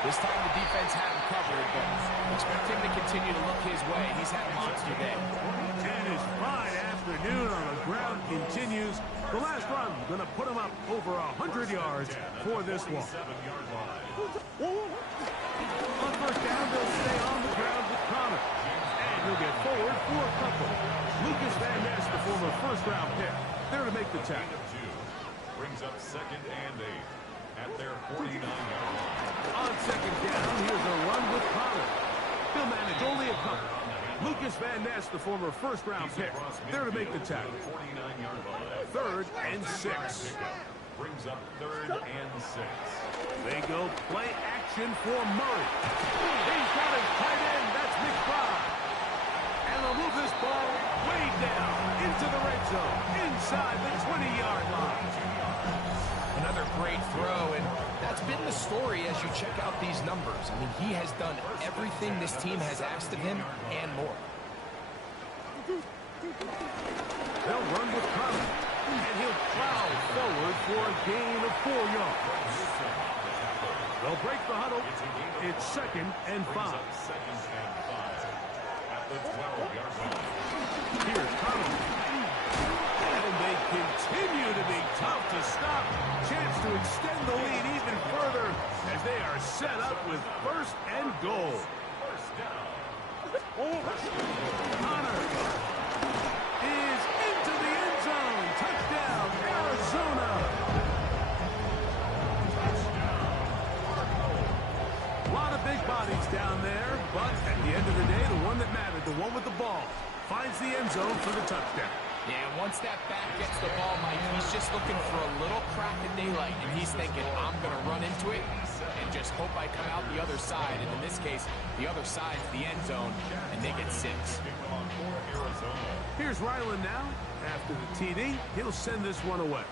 this time the defense had him covered, but expect him to continue to look his way. He's had a monster day. And his fine afternoon on the ground continues. The last run going to put him up over 100 yards for this one. On first down, they'll stay on the ground with Connor. And he'll get forward for a couple. Lucas Van Ness, the former first-round pick, there to make the tackle. Brings up second and 8. at their 49-yard line. On second down, here's a run with Connor. He'll manage only a couple. Lucas Van Ness, the former first-round pick, there to make the tackle. 49-yard line. 3rd and 6. Brings up 3rd and 6. They go play action for Murray. He's got his tight end. That's McBride. And they'll move this ball way down into the red zone, inside the 20-yard line. Another great throw, and that's been the story as you check out these numbers. I mean, he has done everything this team has asked of him and more. They'll run with Connor, and he'll plow forward for a gain of 4 yards. They'll break the huddle. It's 2nd and 5. Second and 5 at the 12-yard line. Here's Connor. And they continue to be tough to stop. Chance to extend the lead even further as they are set up with 1st and goal. First down. Connor is into the end zone. Touchdown, Arizona. A lot of big bodies down there, but at the end of the day, the one that mattered, the one with the ball, finds the end zone for the touchdown. Yeah, once that back gets the ball, Mike, he's just looking for a little crack in daylight, and he's thinking, I'm going to run into it and just hope I come out the other side. And in this case, the other side's the end zone, and they get 6. Here's Ryland now. After the TD, he'll send this one away.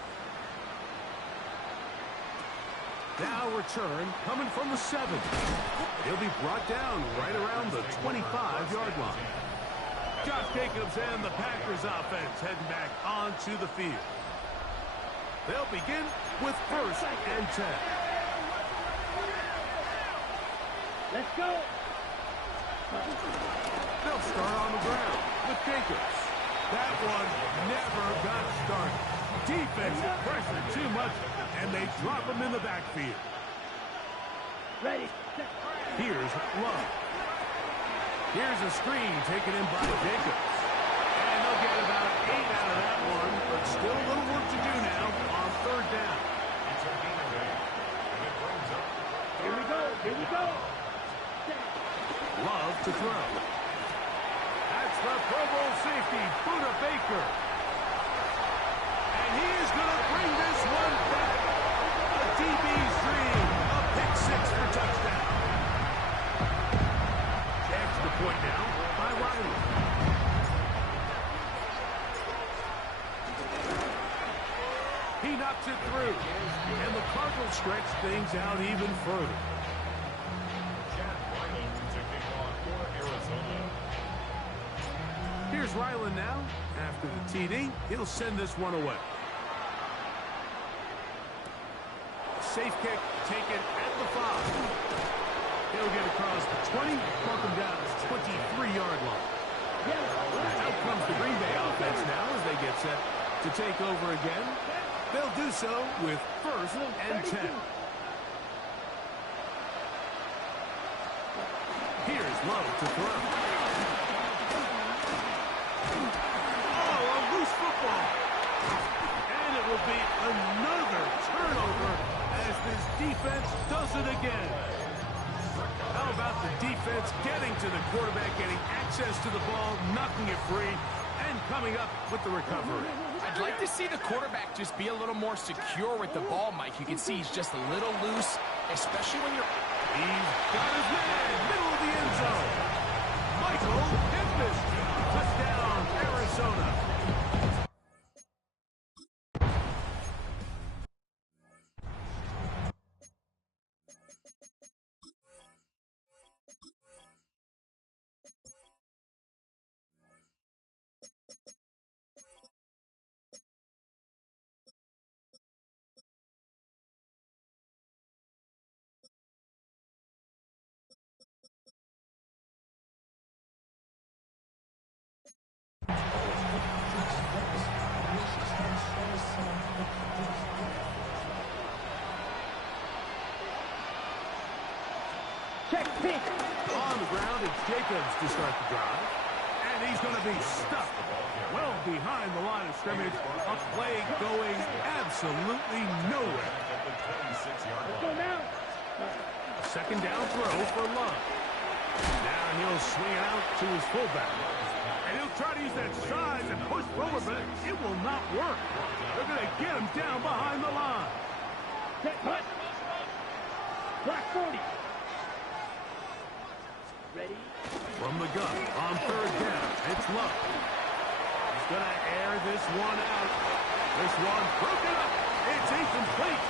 Now return coming from the 7. He'll be brought down right around the 25-yard line. Josh Jacobs and the Packers offense heading back onto the field. They'll begin with 1st and 10. Let's go. They'll start on the ground with Jacobs. That one never got started. Defensive pressure too much, and they drop him in the backfield. Ready. Here's Love. Here's a screen taken in by Jacobs. And they'll get about 8 out of that one, but still a little work to do now on 3rd down. Here we go. Here we go. Love to throw. That's the Pro Bowl safety, Buda Baker. And he is going to bring this one back. A DB's dream. A pick 6 for touchdown. Extra point now by Riley. He knocks it through. And the Cardinals stretch things out even further. Here's Ryland now. After the TD, he'll send this one away. Safe kick taken at the 5. He'll get across the 20, mark him down at the 23-yard line. Out comes the Green Bay offense now as they get set to take over again. They'll do so with 1st and 10. Here's Love to throw. Football. And it will be another turnover as this defense does it again. How about the defense getting to the quarterback, getting access to the ball, knocking it free, and coming up with the recovery? I'd like to see the quarterback just be a little more secure with the ball, Mike. You can see he's just a little loose, especially when you're... He's got his man, middle of the end zone. Michael Kempis, touchdown, Arizona. Check pitch. On the ground, it's Jacobs to start the drive. And he's going to be stuck well behind the line of scrimmage. A play going absolutely nowhere. the 26-yard Let's go line. now. Second down throw for Love. Now he'll swing it out to his fullback. And he'll try to use that size and push forward, but it will not work. They're going to get him down behind the line. Set, cut. Black 40. Ready? From the gun on third down, it's Love. He's going to air this one out. This one broken up. It's incomplete.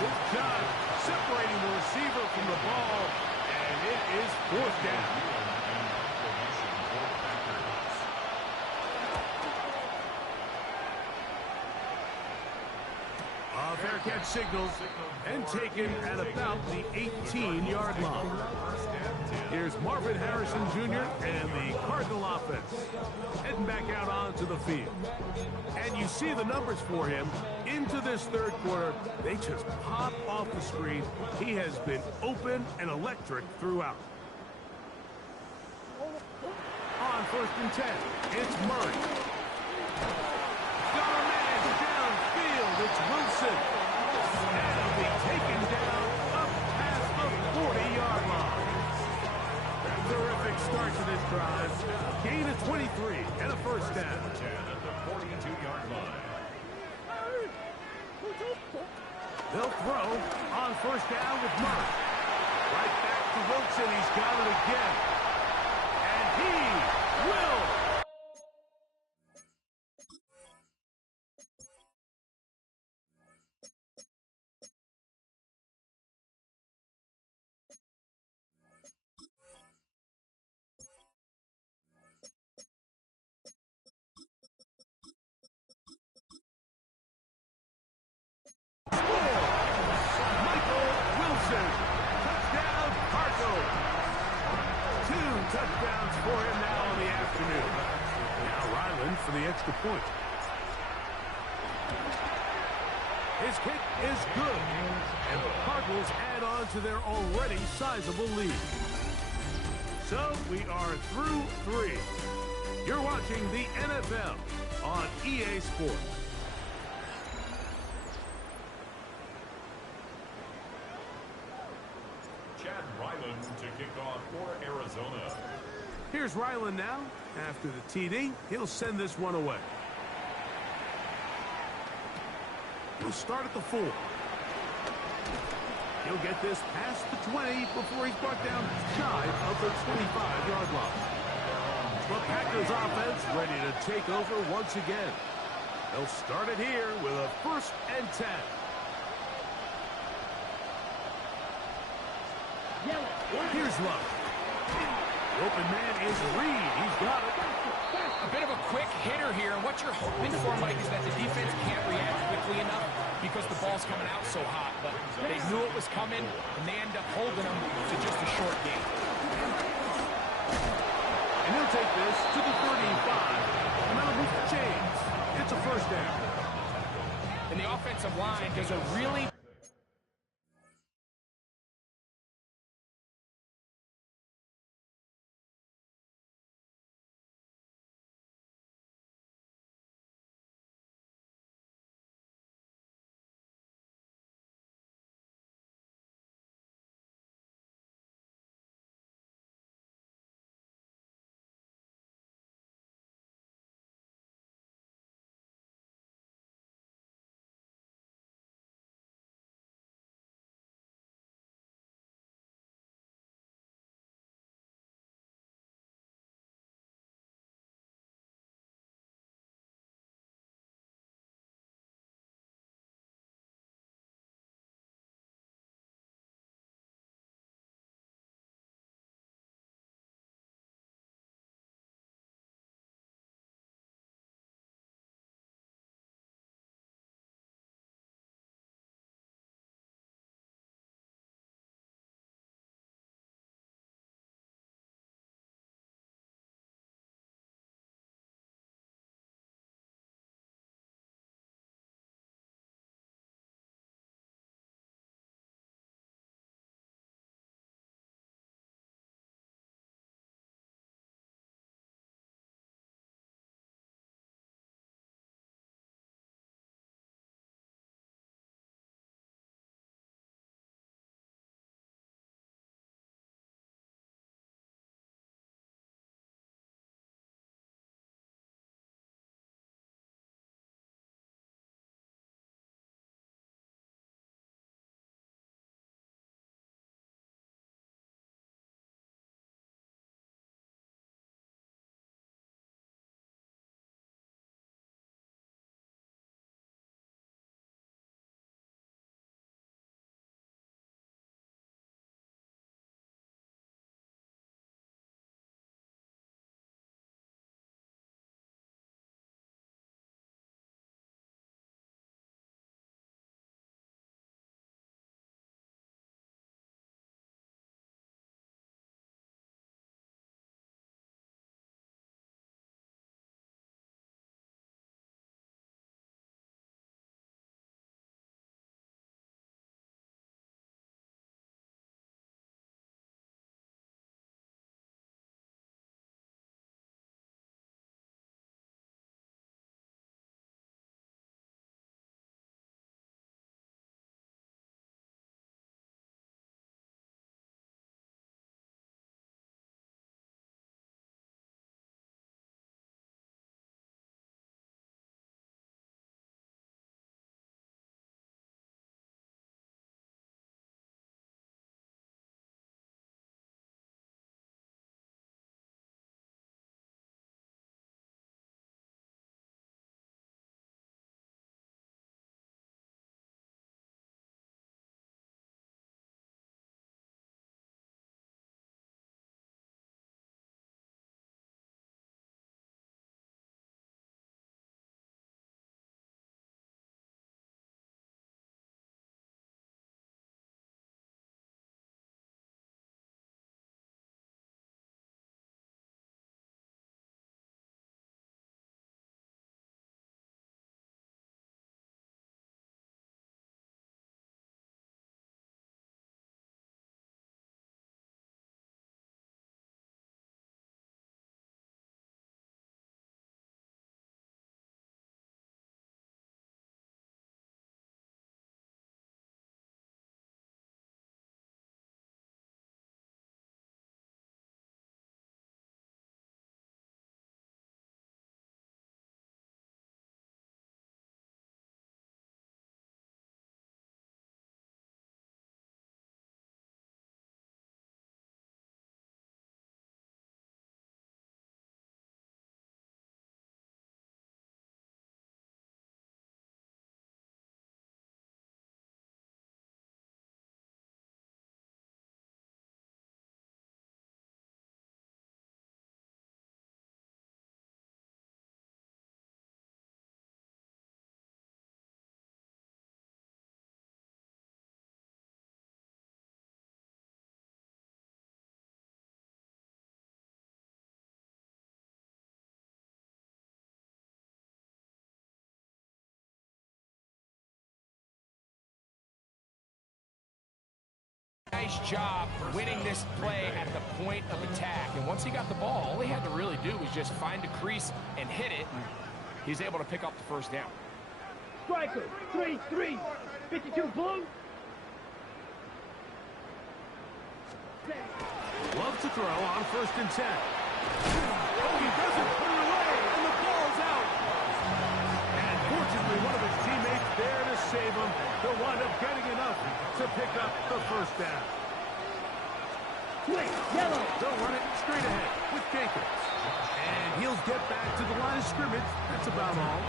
Good job separating the receiver from the ball, and it is fourth down. Fair catch signals and taken at about the 18-yard line. Here's Marvin Harrison Jr. and the Cardinal offense heading back out onto the field. And you see the numbers for him into this third quarter. They just pop off the screen. He has been open and electric throughout. On 1st and 10, it's Murray. Got a man downfield. It's Wilson. And he'll be taken down up past the 40-yard line. Terrific start to this drive. Gain of 23 and a first down. At the 42-yard line. They'll throw on 1st down with Murray. Right back to Wilson. He's got it again. And he will. Michael Wilson. Touchdown, Cardinals. 2 touchdowns for him now in the afternoon. Now Ryland for the extra point. His kick is good. And the Cardinals add on to their already sizable lead. So we are through 3. You're watching the NFL on EA Sports. Chad Ryland to kick off for Arizona. Here's Ryland now. After the TD, he'll send this one away. He'll start at the 4. He'll get this past the 20 before he's brought down shy of the 25-yard line. The Packers offense ready to take over once again. They'll start it here with a 1st and 10. Here's Love. The open man is Reed. He's got it. A bit of a quick hitter here, and what you're hoping for, Mike, is that the defense can't react quickly enough because the ball's coming out so hot. But they knew it was coming, and they end up holding them to just a short game. And he'll take this to the 35. And that'll move the chains. It's a first down. And the offensive line does a really nice job winning this play at the point of attack. And once he got the ball, all he had to really do was just find a crease and hit it. He's able to pick up the first down. Striker, 3-3, 52 blue. Love to throw on 1st and 10. Oh, he doesn't put it away, and the ball's out. And fortunately, one of his teammates there to save him. He'll wind up getting enough to pick up the first down. Swing, yellow. They'll run it straight ahead with Jacobs. And he'll get back to the line of scrimmage. That's about all.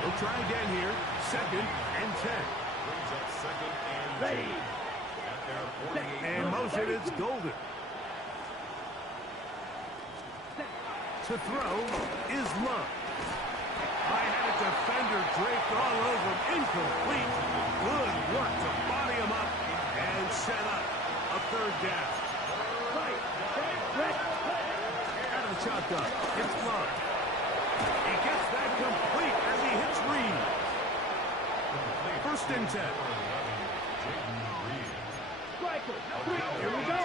He'll try again here. 2nd and 10. Brings up 2nd and Ready. 2. At their 48. And motion, it's Golden. To throw is Love. I had a defender draped all over him. Incomplete. Good work to body him up and set up a 3rd down. Out of the shotgun. It's Love. He gets that complete as he hits Reed. 1st and 10. Striker, 3. Here we go.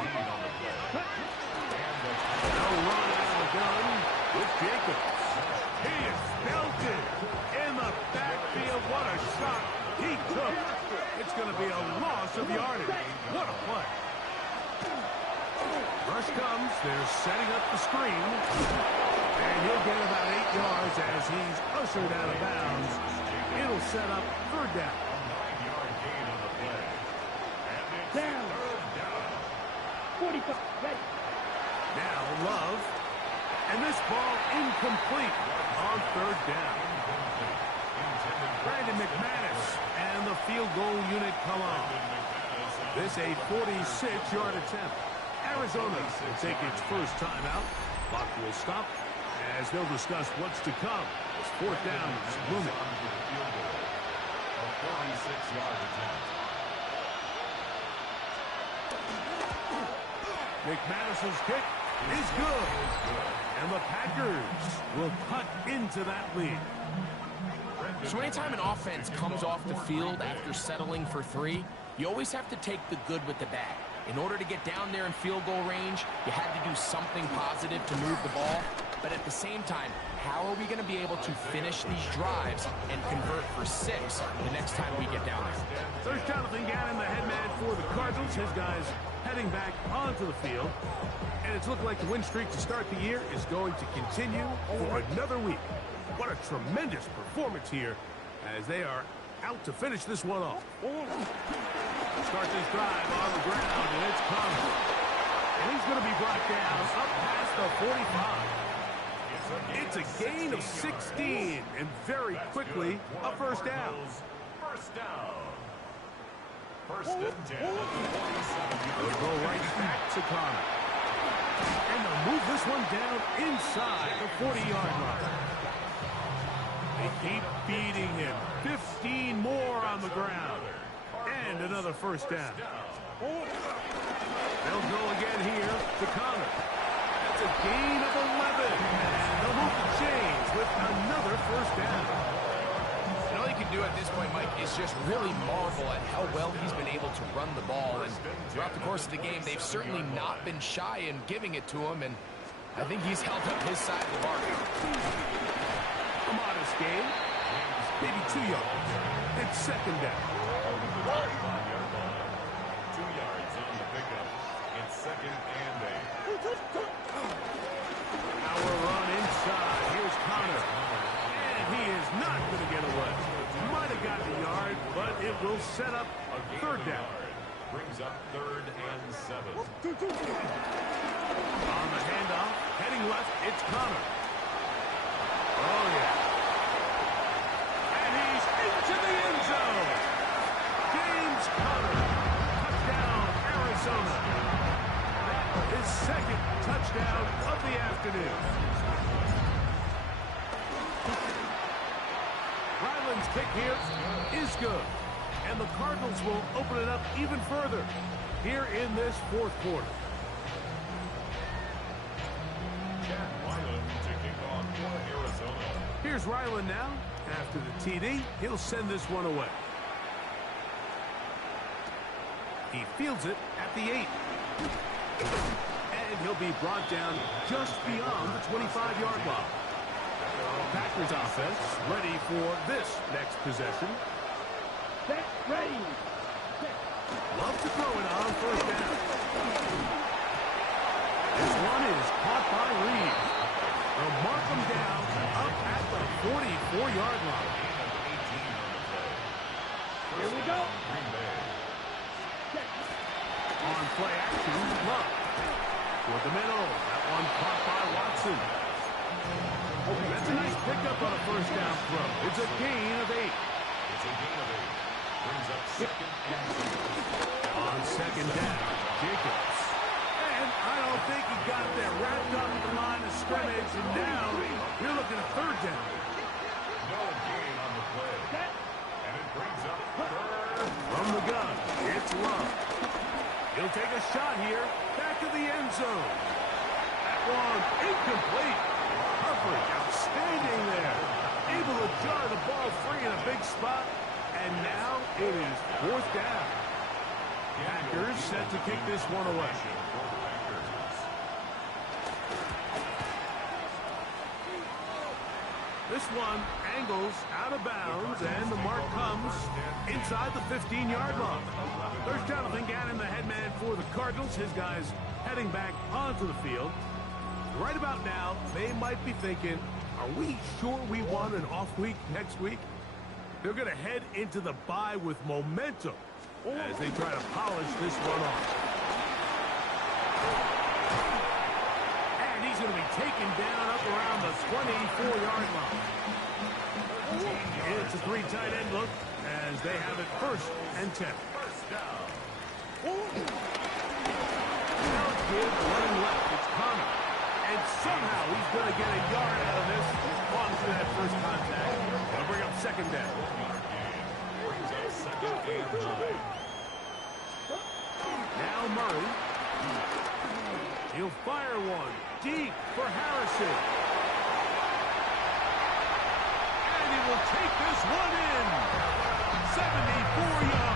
No run out of the gun with Jacobs. He is belted in the backfield. What a shot he took. It's going to be a loss of yardage. What a play. Rush comes. They're setting up the screen. And he'll get about 8 yards as he's ushered out of bounds. It'll set up 3rd down. 9-yard gain on the play. And it's Down. 3rd down. 45, ready. Now Love. And this ball incomplete on 3rd down. Brandon McManus and the field goal unit come on. This a 46-yard attempt. Arizona will take its first timeout. Clock will stop as they'll discuss what's to come. This 4th down is looming. A 46-yard attempt. McManus's kick is good. And the Packers will cut into that lead. So anytime an offense comes off the field after settling for 3, you always have to take the good with the bad. In order to get down there in field goal range, you had to do something positive to move the ball. But at the same time, how are we going to be able to finish these drives and convert for 6 the next time we get down there? There's Jonathan Gannon, the head man for the Cardinals. His guys heading back onto the field. And it's looked like the win streak to start the year is going to continue for another week. What a tremendous performance here as they are out to finish this one off. Start this drive on the ground, and it's coming. And he's going to be brought down up past the 45. It's a gain of 16, and very quickly, a 1st down. First down. 1st and 10 at the 47. They'll go right back to Connor. And they'll move this one down inside the 40-yard line. They keep beating him. 15 more on the ground. And another 1st down. They'll go again here to Connor. That's a gain of 11. And they'll move the chains with another 1st down. And all you can do at this point, Mike, is just really marvel at how well he's been able to run the ball. And throughout the course of the game, they've certainly not been shy in giving it to him. And I think he's held up his side of the bargain. A modest gain. Maybe 2 yards. It's 2nd down. 2 yards on the pickup. It's 2nd and 8. Power run inside. Here's Connor. And he is not going to get away. Might have gotten a yard, but it will set up a 3rd down. Brings up 3rd and 7. On the handoff, heading left, it's Connor. Oh, yeah. And he's into the end zone. James Conner. Touchdown, Arizona. His 2nd touchdown of the afternoon. Ryland's kick here is good. And the Cardinals will open it up even further here in this 4th quarter. Chad Ryland to kick off for Arizona. Here's Ryland now. After the TD, he'll send this one away. He fields it at the 8. And he'll be brought down just beyond the 25-yard line. Packers offense ready for this next possession. Set, ready. Love to throw it on first down. This one is caught by Reed. They'll mark him down up at the 44-yard line. Here we go. On play action, Love. Toward the middle. That one caught by Watson. That's a nice pickup on a first down throw. It's a gain of 8. It's a gain of 8. Brings up second and 2. On second down, Jacobs. And I don't think he got there. Wrapped up at the line of scrimmage, and now you're looking at third down. No gain on the play. And it brings up third. From the gun, it's Love. He'll take a shot here. Back to the end zone. That one incomplete. Coverage outstanding there. Able to jar the ball free in a big spot. And now it is fourth down. Packers set to kick this one away. This one angles out of bounds, and the mark comes inside the 15-yard line. There's Jonathan Gannon, the head man for the Cardinals. His guys heading back onto the field. Right about now, they might be thinking, are we sure we want an off week next week? They're going to head into the bye with momentum as they try to polish this one off. And he's going to be taken down up around the 24-yard line. It's a 3 tight end look as they have it first and 10. Now give running left. It's Connor. And somehow he's going to get a yard out of this on to that first contact. They'll bring up second down. Brings up second and 9. Now Murray. He'll fire one deep for Harrison. And he will take this one in. 74 yards.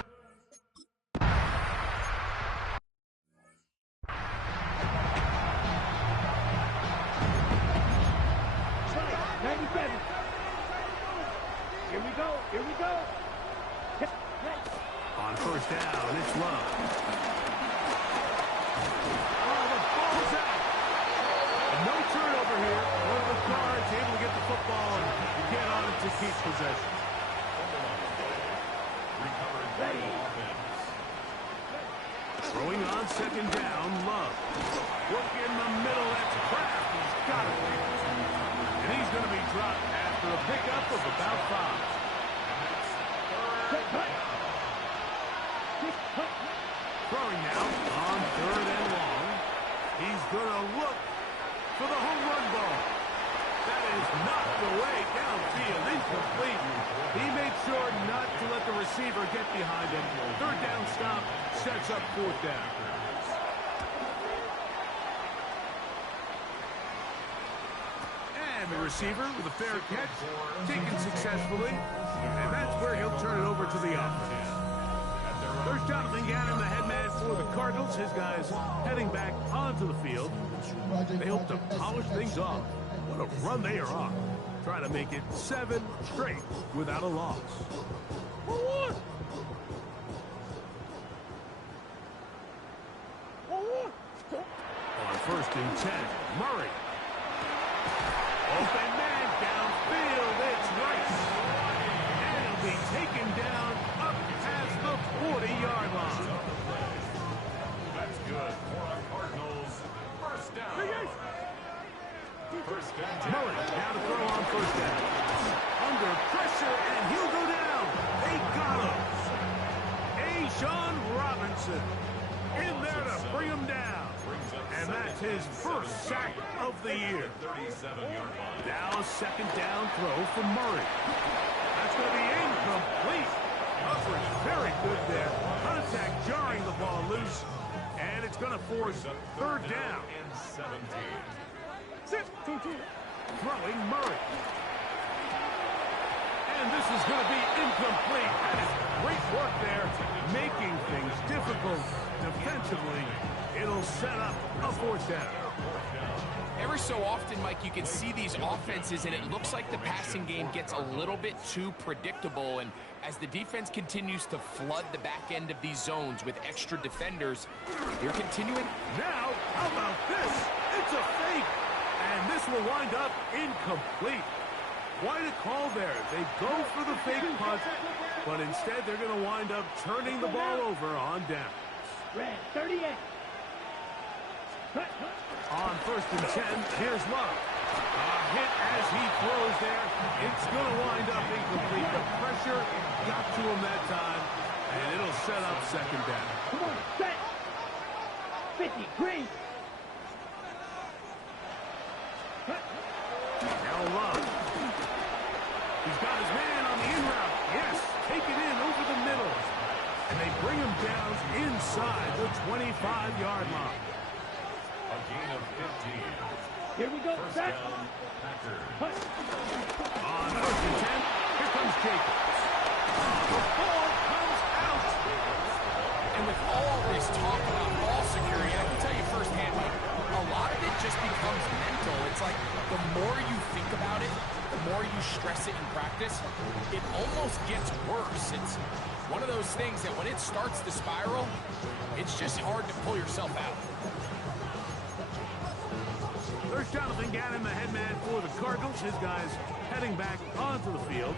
Here we go. On first down, it's Love. Oh, the ball's out. No turnover here. One of the guards able to get the football and get on it to keep possession. Recovered by the offense. Throwing on second down, Love. Work in the middle, that's Kraft. He's got it. And he's going to be dropped after a pickup of about 5. Throwing now on third and long. He's going to look for the home run ball. That is knocked away downfield, incomplete. He made sure not to let the receiver get behind him. Third down stop sets up fourth down. And the receiver with a fair catch, taken successfully. And that's where he'll turn it over to the offense. There's Jonathan Gannon, the head man for the Cardinals. His guys heading back onto the field. They hope to polish things off. What a run they are on. Trying to make it 7 straight without a loss. On first and 10, Murray. Open man downfield, it's Rice. And he'll be taken down up past the 40-yard line. That's good for our Cardinals. First down. First down. Murray down to throw on first down. Under pressure, and he'll go down. They got him. A'Shawn Robinson in there to bring him down. And that's his first sack of the year. 37-yard line. Now a second down throw for Murray. That's going to be incomplete. Coverage very good there. Contact jarring the ball loose. And it's going to force third down. And 17. Throwing Murray. And this is going to be incomplete. That is great work there, making things difficult defensively. It'll set up a fourth down. Every so often, Mike, you can see these offenses, and it looks like the passing game gets a little bit too predictable. And as the defense continues to flood the back end of these zones with extra defenders, they're continuing. Now, how about this? It's a fake. And this will wind up incomplete. Quite a call there. They go for the fake punt, but instead they're going to wind up turning the ball over on down. Red 38. On 1st and 10, here's Love. A hit as he throws there. It's going to wind up incomplete. The pressure got to him that time, and it'll set up second down. Come on, set. 50, green. Now Love. He's got his man on the in route. Yes, take it in over the middle. And they bring him down inside the 25-yard line. A gain of 15. Here we go, First set. down, Packers. On 1st and 10, here comes Jacobs. The ball comes out. And with all this talk about ball security, I can tell you firsthand, Mike, a lot of it just becomes mental. It's like the more you think about it, the more you stress it in practice, it almost gets worse. It's one of those things that when it starts to spiral, it's just hard to pull yourself out. There's Jonathan Gannon, the head man for the Cardinals. His guys heading back onto the field.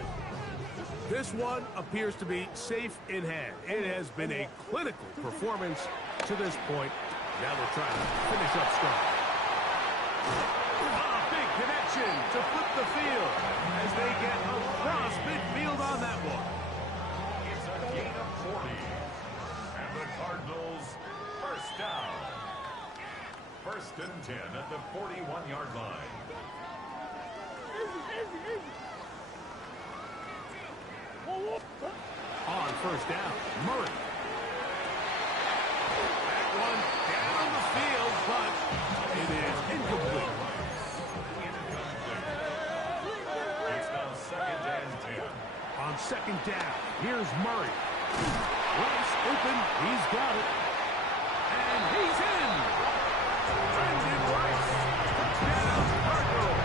This one appears to be safe in hand. It has been a clinical performance to this point. Now they're trying to finish up strong. A big connection to flip the field as they get across midfield on that one. It's a gain of 40. And the Cardinals first down. 1st and 10 at the 41-yard line. On 1st down, Murray. That one down the field, but it is incomplete. It's now 2nd and 10. On 2nd down, here's Murray. Rice open, he's got it. And he's in. Brandon Rice, touchdown Cardinals.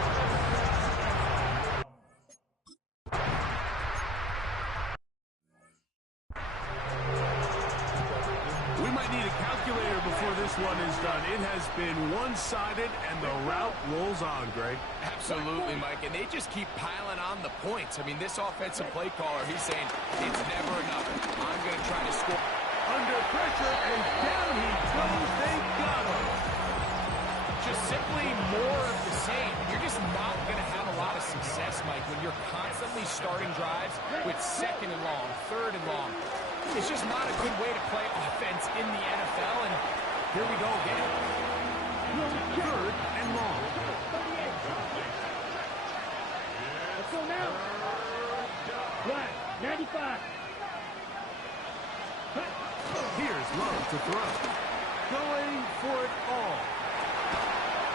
We might need a calculator before this one is done. It has been one-sided, and the route rolls on, Greg. Absolutely, Mike, and they just keep piling on the points. I mean, this offensive play caller, he's saying, it's never enough. I'm going to try to score. Under pressure, and down he goes. They got him. Just simply more of the same. You're just not going to have a lot of success, Mike, when you're constantly starting drives with 2nd and long, 3rd and long. It's just not a good way to play offense in the NFL, and here we go again. 3rd and long. Let's go now. Black, 95. Here's Love to throw. Going for it all.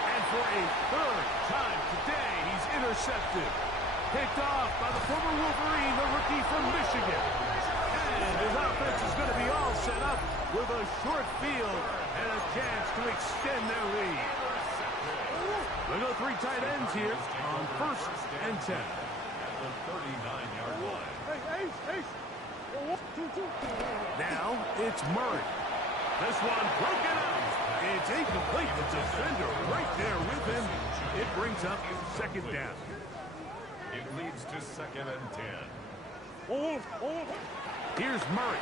And for a 3rd time today, he's intercepted. Picked off by the former Wolverine, the rookie from Michigan. And his offense is going to be all set up with a short field and a chance to extend their lead. They go 3 tight ends here on 1st and 10. At the 39-yard line. Now it's Murray. This one broken out. It's incomplete. The defender right there with him. It brings up 2nd down. It leads to 2nd and 10. Here's Murray.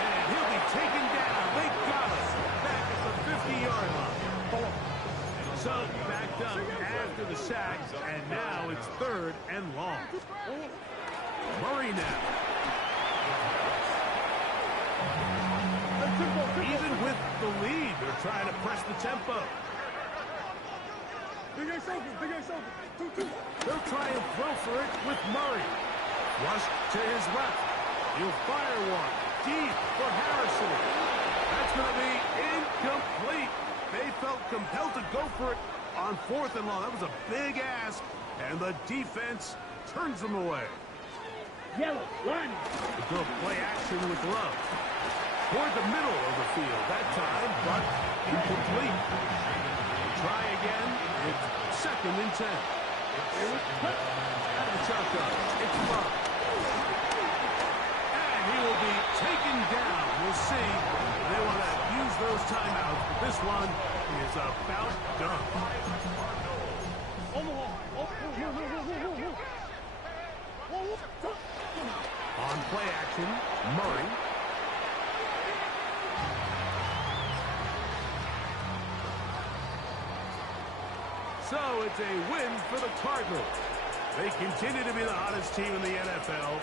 And he'll be taken down. They got us back at the 50-yard line. So backed up after the sack, and now it's 3rd and long. Murray now. Even with the lead, they're trying to press the tempo. They'll try and throw for it with Murray. Rush to his left. He'll fire one. Deep for Harrison. That's going to be incomplete. They felt compelled to go for it on 4th and long. That was a big ask, and the defense turns them away. Yellow, line. Go play action with Love. Toward the middle of the field that time, but incomplete. Try again. It's 2nd and 10. Out of the shotgun. It's Love. And he will be taken down. We'll see. They want to use those timeouts, but this one is about done. On play action, Murray. So it's a win for the Cardinals. They continue to be the hottest team in the NFL.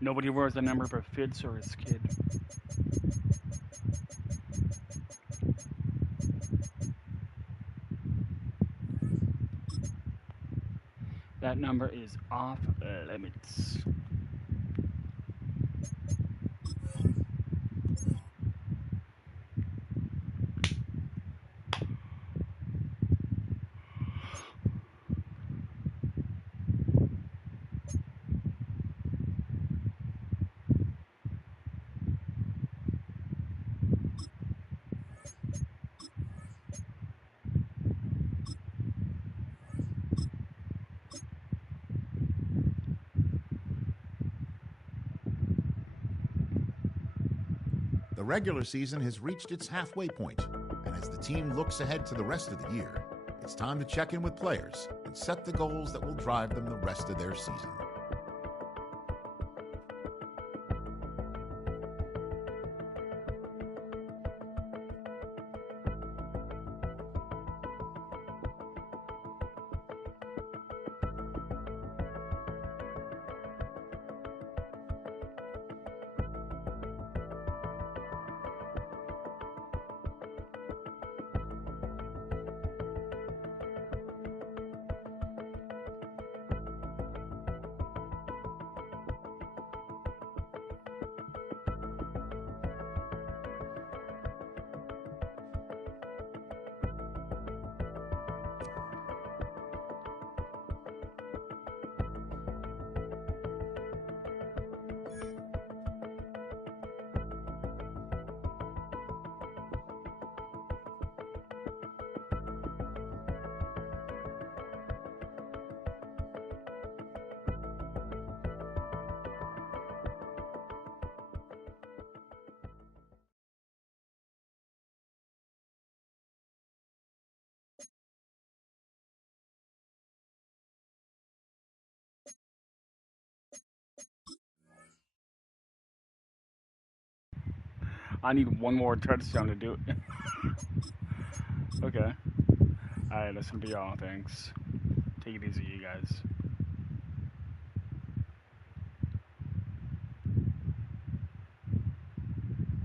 Nobody wears the number but Fitz or his kid. That number is off limits. The regular season has reached its halfway point, and as the team looks ahead to the rest of the year, it's time to check in with players and set the goals that will drive them the rest of their season. I need one more touchdown to do it. Okay. Alright, that's gonna be all. Thanks. Take it easy, you guys.